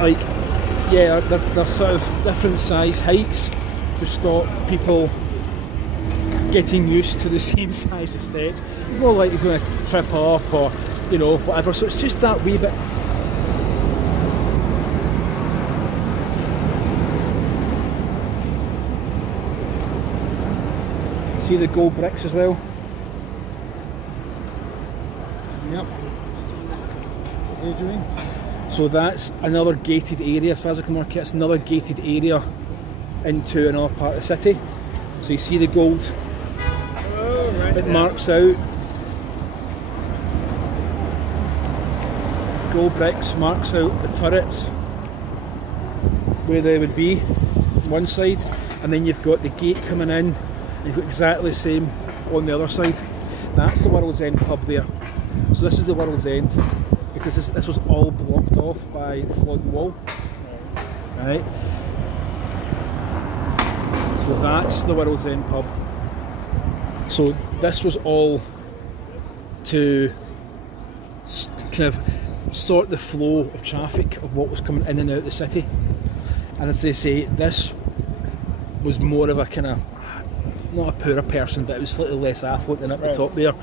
like, yeah, they're sort of different size heights to stop people getting used to the same size of steps. You're more likely to trip up or, you know, whatever. So it's just that wee bit. See the gold bricks as well? Yep. What are you doing? So that's another gated area, as far as I can work it, it's another gated area into another part of the city. So you see the gold, it marks out. Gold bricks marks out the turrets where they would be on one side, and then you've got the gate coming in, and you've got exactly the same on the other side. That's the World's End pub there. So this is the World's End, because this was all blocked off by the Flodden Wall. Right. So that's the World's End pub. So this was all to kind of sort the flow of traffic of what was coming in and out of the city. And as they say, this was more of a kind of, not a poorer person, but it was slightly less affluent than up the top there.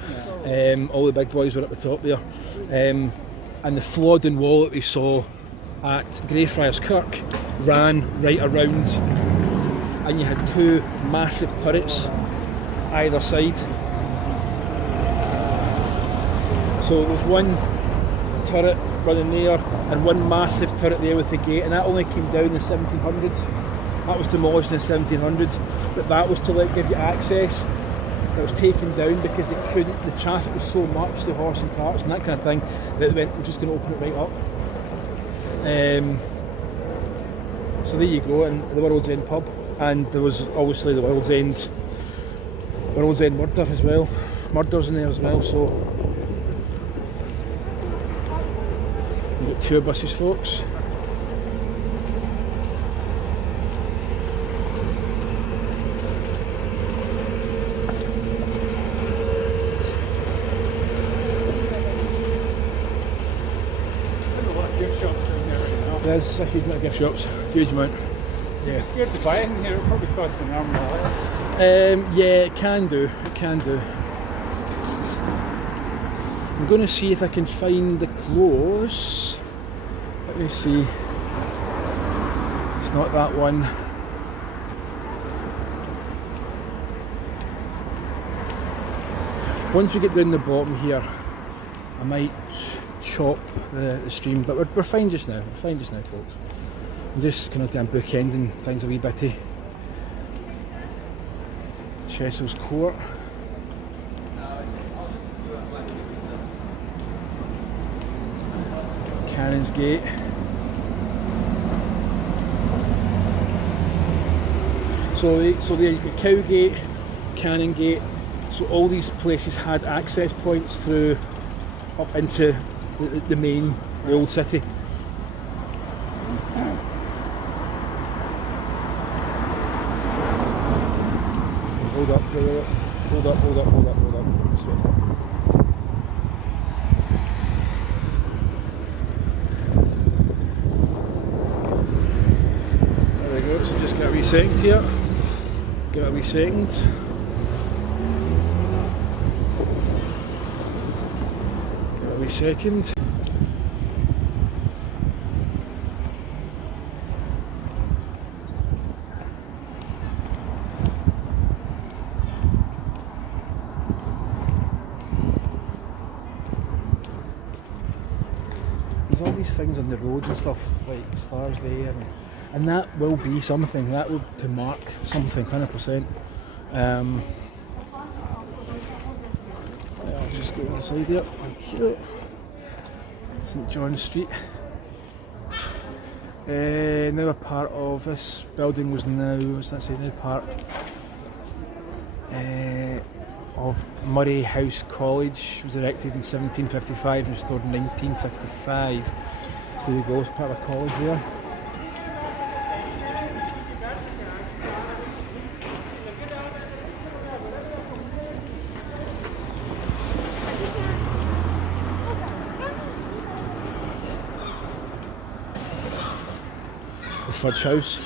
All the big boys were up the top there. And the Flodden Wall that we saw at Greyfriars Kirk ran right around, and you had two massive turrets either side. So there's one turret running there and one massive turret there with the gate, and that only came down in the 1700s. That was demolished in the 1700s, but that was to give you access. That was taken down because they couldn't, the traffic was so much, the horse and carts and that kind of thing, that they went, we're just going to open it right up. So there you go, and the World's End pub, and there was obviously the World's End murder as well, murders in there as well. So you've got tour buses, folks. There's a huge amount of gift shops, huge amount. Yeah. It's good to buy in here, it probably costs an arm and a leg. Yeah, it can do, I'm going to see if I can find the close. Let me see. It's not that one. Once we get down the bottom here, I might chop the stream, but we're fine just now. We're fine just now, folks. I'm just kind of doing bookending things a wee bitty. Chessel's Court. Cannon's Gate. So there you got Cowgate, Cannon Gate. So all these places had access points through up into the main, the old city. Hold up. This way. There we go, so just get a wee second here. Give it a wee second. Give it a wee second. There's all these things on the road and stuff, like stars there, and that will be something, that will to mark something, 100%. I'll just go inside there, thank you. St John Street. Now a part of this building was now, what's that say now, part of Murray House College, was erected in 1755 and restored in 1955. So there you go, it's part of a college there. The Fudge House.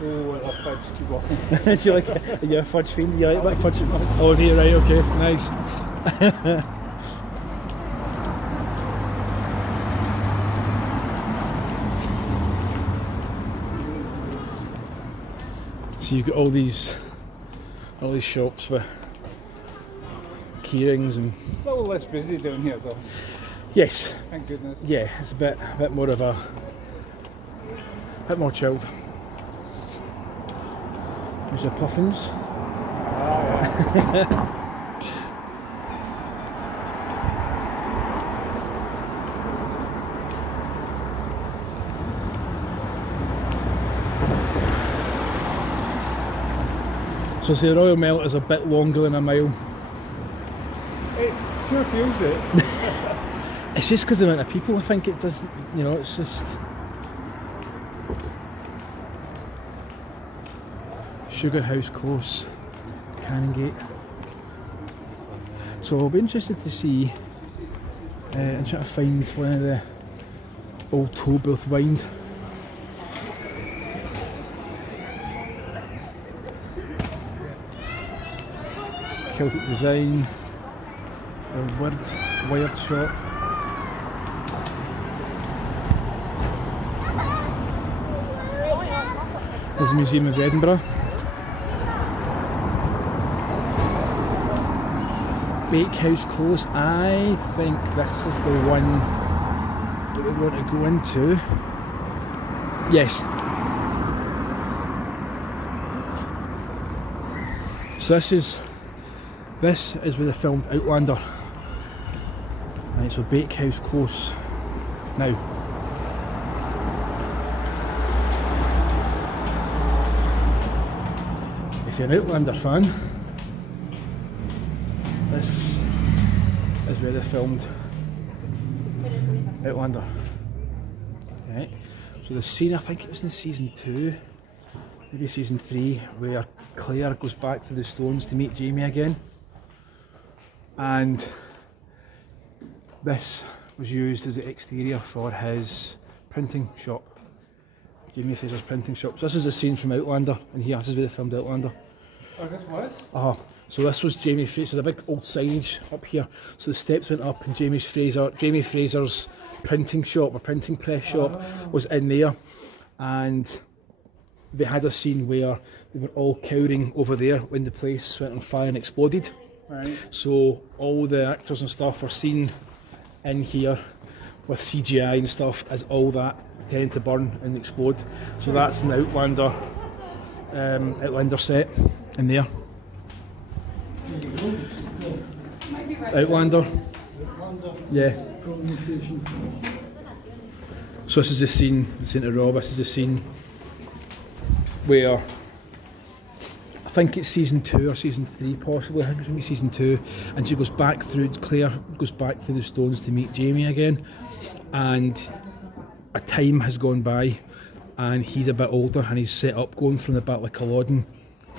Oh, I love fudge. Keep walking. Do you like it? Are you a fudge fiend? Do you like that fudge? Oh, do you? Right, okay, nice. So you've got all these shops with key rings and... A little less busy down here though. Yes, Thank goodness. yeah, it's a bit more of a... bit more chilled. There's your puffins. Ah, yeah. So the Royal Mile is a bit longer than a mile. It sure feels it. It's just because of the amount of people, I think it doesn't, you know, it's just... Sugar House Close, Canongate. So I'll be interested to see, I'm trying to find one of the old Tollbooth wine. Celtic design, the Wired shop. There's the Museum of Edinburgh. Bakehouse Close. I think this is the one that we want to go into. Yes. So this is where they filmed Outlander. Right, so Bakehouse Close. Now, if you're an Outlander fan, this is where they filmed Outlander. Right. So the scene, I think it was in season 2, maybe season 3, where Claire goes back to the Stones to meet Jamie again. And this was used as the exterior for his printing shop, Jamie Fraser's printing shop. So this is a scene from Outlander, and here, this is where they filmed Outlander. Oh, this was? So this was Jamie Fraser, the big old signage up here. So the steps went up, and Jamie Fraser's printing shop, or printing press shop, was in there. And they had a scene where they were all cowering over there when the place went on fire and exploded. Right. So all the actors and stuff were seen in here with CGI and stuff as all that tend to burn and explode. So that's an Outlander set in there. Outlander. Yeah. So this is the scene, St. Rob, this is the scene where I think it's season 2 or season 3 possibly, I think it's maybe season 2, and she goes back through, Claire goes back through the Stones to meet Jamie again, and a time has gone by and he's a bit older and he's set up going from the Battle of Culloden.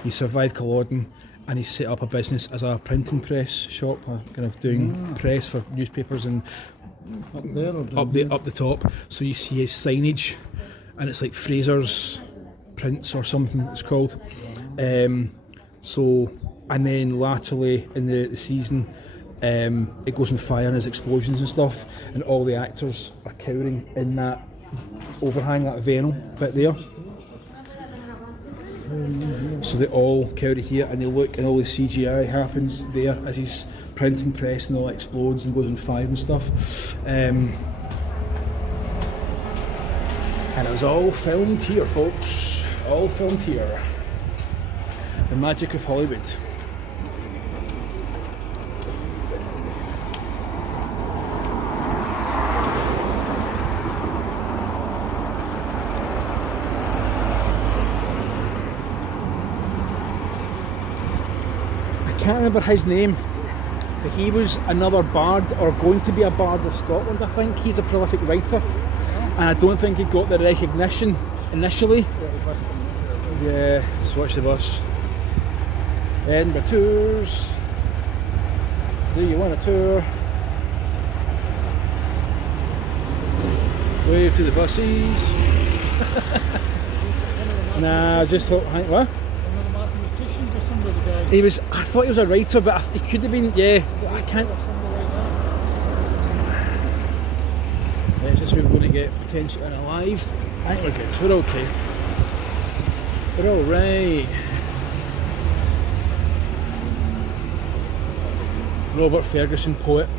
He survived Culloden and he's set up a business as a printing press shop, kind of doing press for newspapers and Up there or up the top. So you see his signage and it's like Fraser's Prints or something it's called. So, and then laterally in the season, it goes on fire and there's explosions and stuff, and all the actors are cowering in that overhang, that vernal bit there. So they all cower here and they look, and all the CGI happens there as he's printing press and all explodes and goes on fire and stuff. And it was all filmed here, folks. All filmed here. The magic of Hollywood. can't remember his name, but he was another bard, or going to be a bard of Scotland, I think. He's a prolific writer, and I don't think he got the recognition initially. Yeah, just watch the bus. Edinburgh tours. Do you want a tour? Wave to the buses. Nah, just thought, what? One of the mathematicians or somebody, the guy. He was, I thought he was a writer, but he could have been, yeah, I can't. Or something like that. Yeah, it's just we're going to get potential unalived. I think we're good, we're okay. We're alright. Robert Ferguson, poet.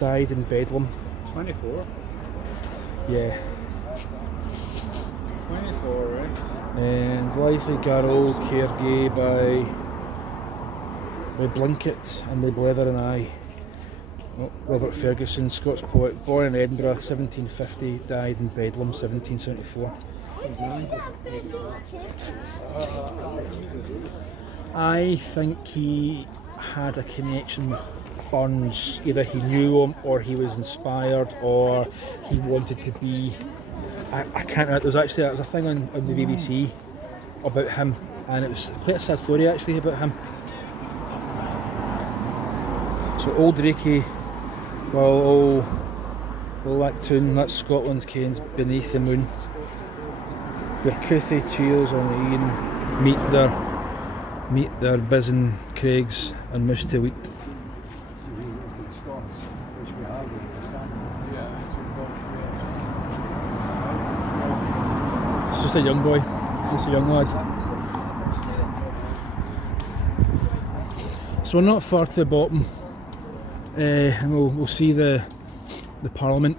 Died in Bedlam. 24. Yeah. 24, right? And Lively Garrow, Cairgay by Blinket and by Blether and I. Oh, Robert Ferguson, Scots poet, born in Edinburgh 1750, died in Bedlam 1774. I think he had a connection with Burns. Either he knew him, or he was inspired, or he wanted to be. I can't remember. There was a thing on the BBC about him, and it was quite a sad story actually about him. So Old Reekie, well, all that tune, that's Scotland Canes, Beneath the Moon. Their Coothie cheers on the Ian, meet their Bizen Craigs and Moose to Wheat. It's just a young boy, just a young lad. So we're not far to the bottom, and we'll see the Parliament.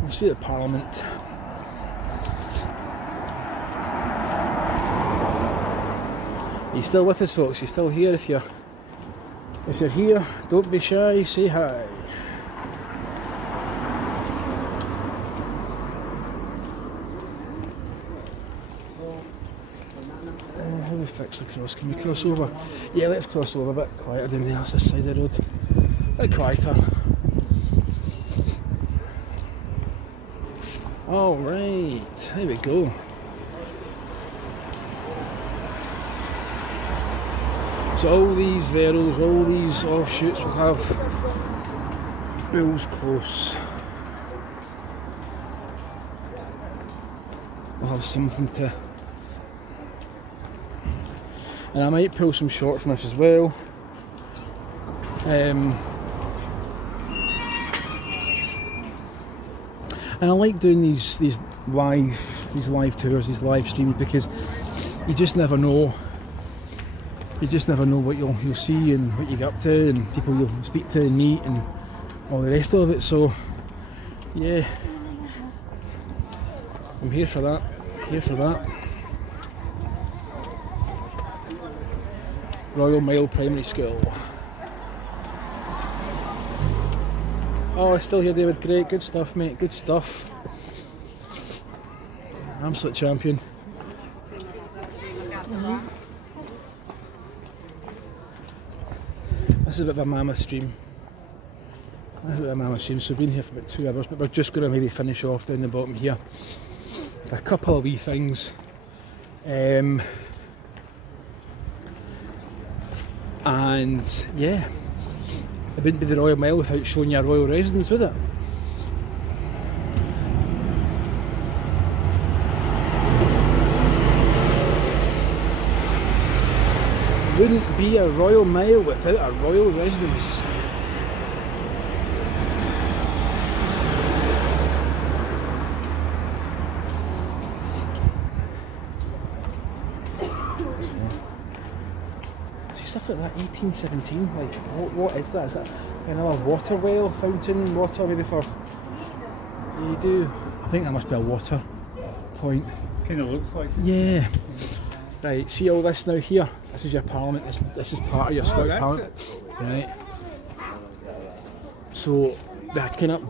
We'll see the Parliament. Are you still with us, folks? You're still here? If you're here, don't be shy. Say hi. How do we fix the cross? Can we cross over? Yeah, let's cross over a bit quieter than the other side of the road. A bit quieter. Alright, here we go. So all these Veros, all these offshoots will have Bulls Close. We'll have something to... And I might pull some shorts from this as well. And I like doing these live tours, these live streams, because you just never know. You just never know what you'll see and what you get up to and people you'll speak to and meet and all the rest of it. So yeah, I'm here for that. Royal Mile Primary School. Oh, still here, David. Great, good stuff, mate. Good stuff. Absolute champion. This is a bit of a mammoth stream. So we've been here for about 2 hours, but we're just going to maybe finish off down the bottom here with a couple of wee things. And yeah, it wouldn't be the Royal Mile without showing you a royal residence, would it? Wouldn't be a Royal Mile without a royal residence. See stuff like that, 1817, like what is that? Is that another water well, fountain, water maybe for... You do, I think that must be a water point. Kind of looks like. Yeah. Right, see all this now here? This is your Parliament, this is part of your Scottish Parliament. Right. So the kind of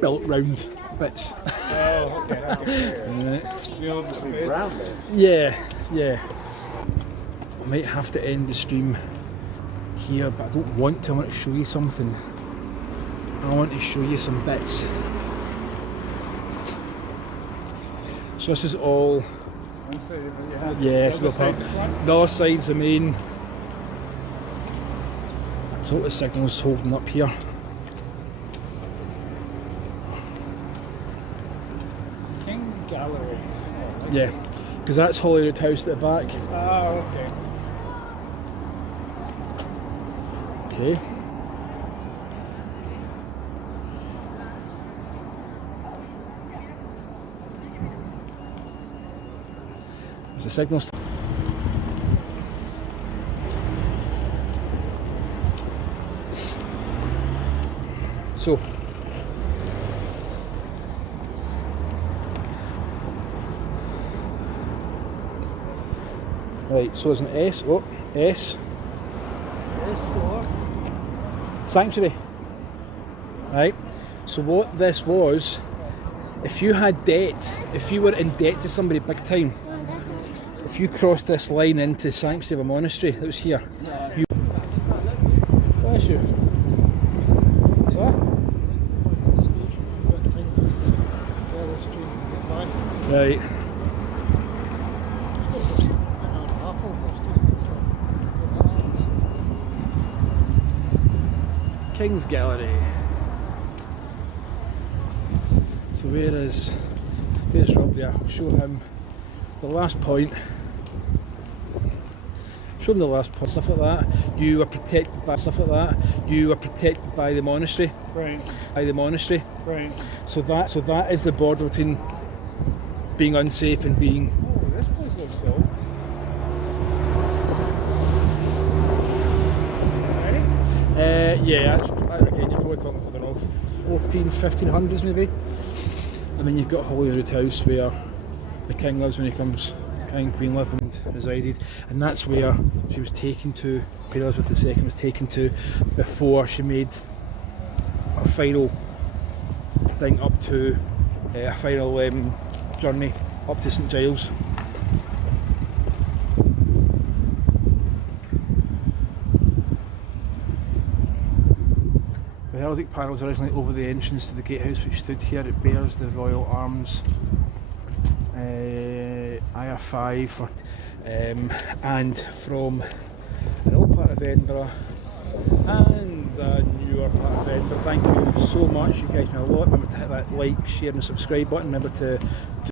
built round bits. Oh, okay. Right. You know, the big brown bit. Yeah, yeah. I might have to end the stream here, but I don't want to. I want to show you something. I want to show you some bits. So this is all. One side of it, you had Yeah, the so other side, the front. the other side's the main. That's what the signal's holding up here. King's Gallery. Oh, like Yeah, because that's Holyrood House at the back. Oh, okay. Okay. There's the signal. So. Right, so there's an S. Oh, S. S4. Sanctuary. Right. So what this was, if you had debt, if you were in debt to somebody big time, if you crossed this line into the sanctuary of a monastery that was here, you. Bless you. What's that? Right. King's Gallery. So where's Rob there? I'll show him the last point. Show him the last point. Stuff like that. You are protected by stuff like that. You are protected by the monastery. Right, By the monastery. right. So that is the border between being unsafe and being. Oh, this place looks old. Ready? Yeah, again, you're probably talking, I don't know, 1500s maybe. And then you've got Holyrood House where the king lives when he comes, King and Queen live and resided, and that's where she was taken to, Queen Elizabeth II was taken to before she made a final thing up to, a final journey up to St Giles. The heraldic panel was originally over the entrance to the gatehouse which stood here. It bears the royal arms, IR5, and from an old part of Edinburgh and a newer part of Edinburgh. Thank you so much, you guys mean a lot. Remember to hit that like, share and subscribe button. Remember to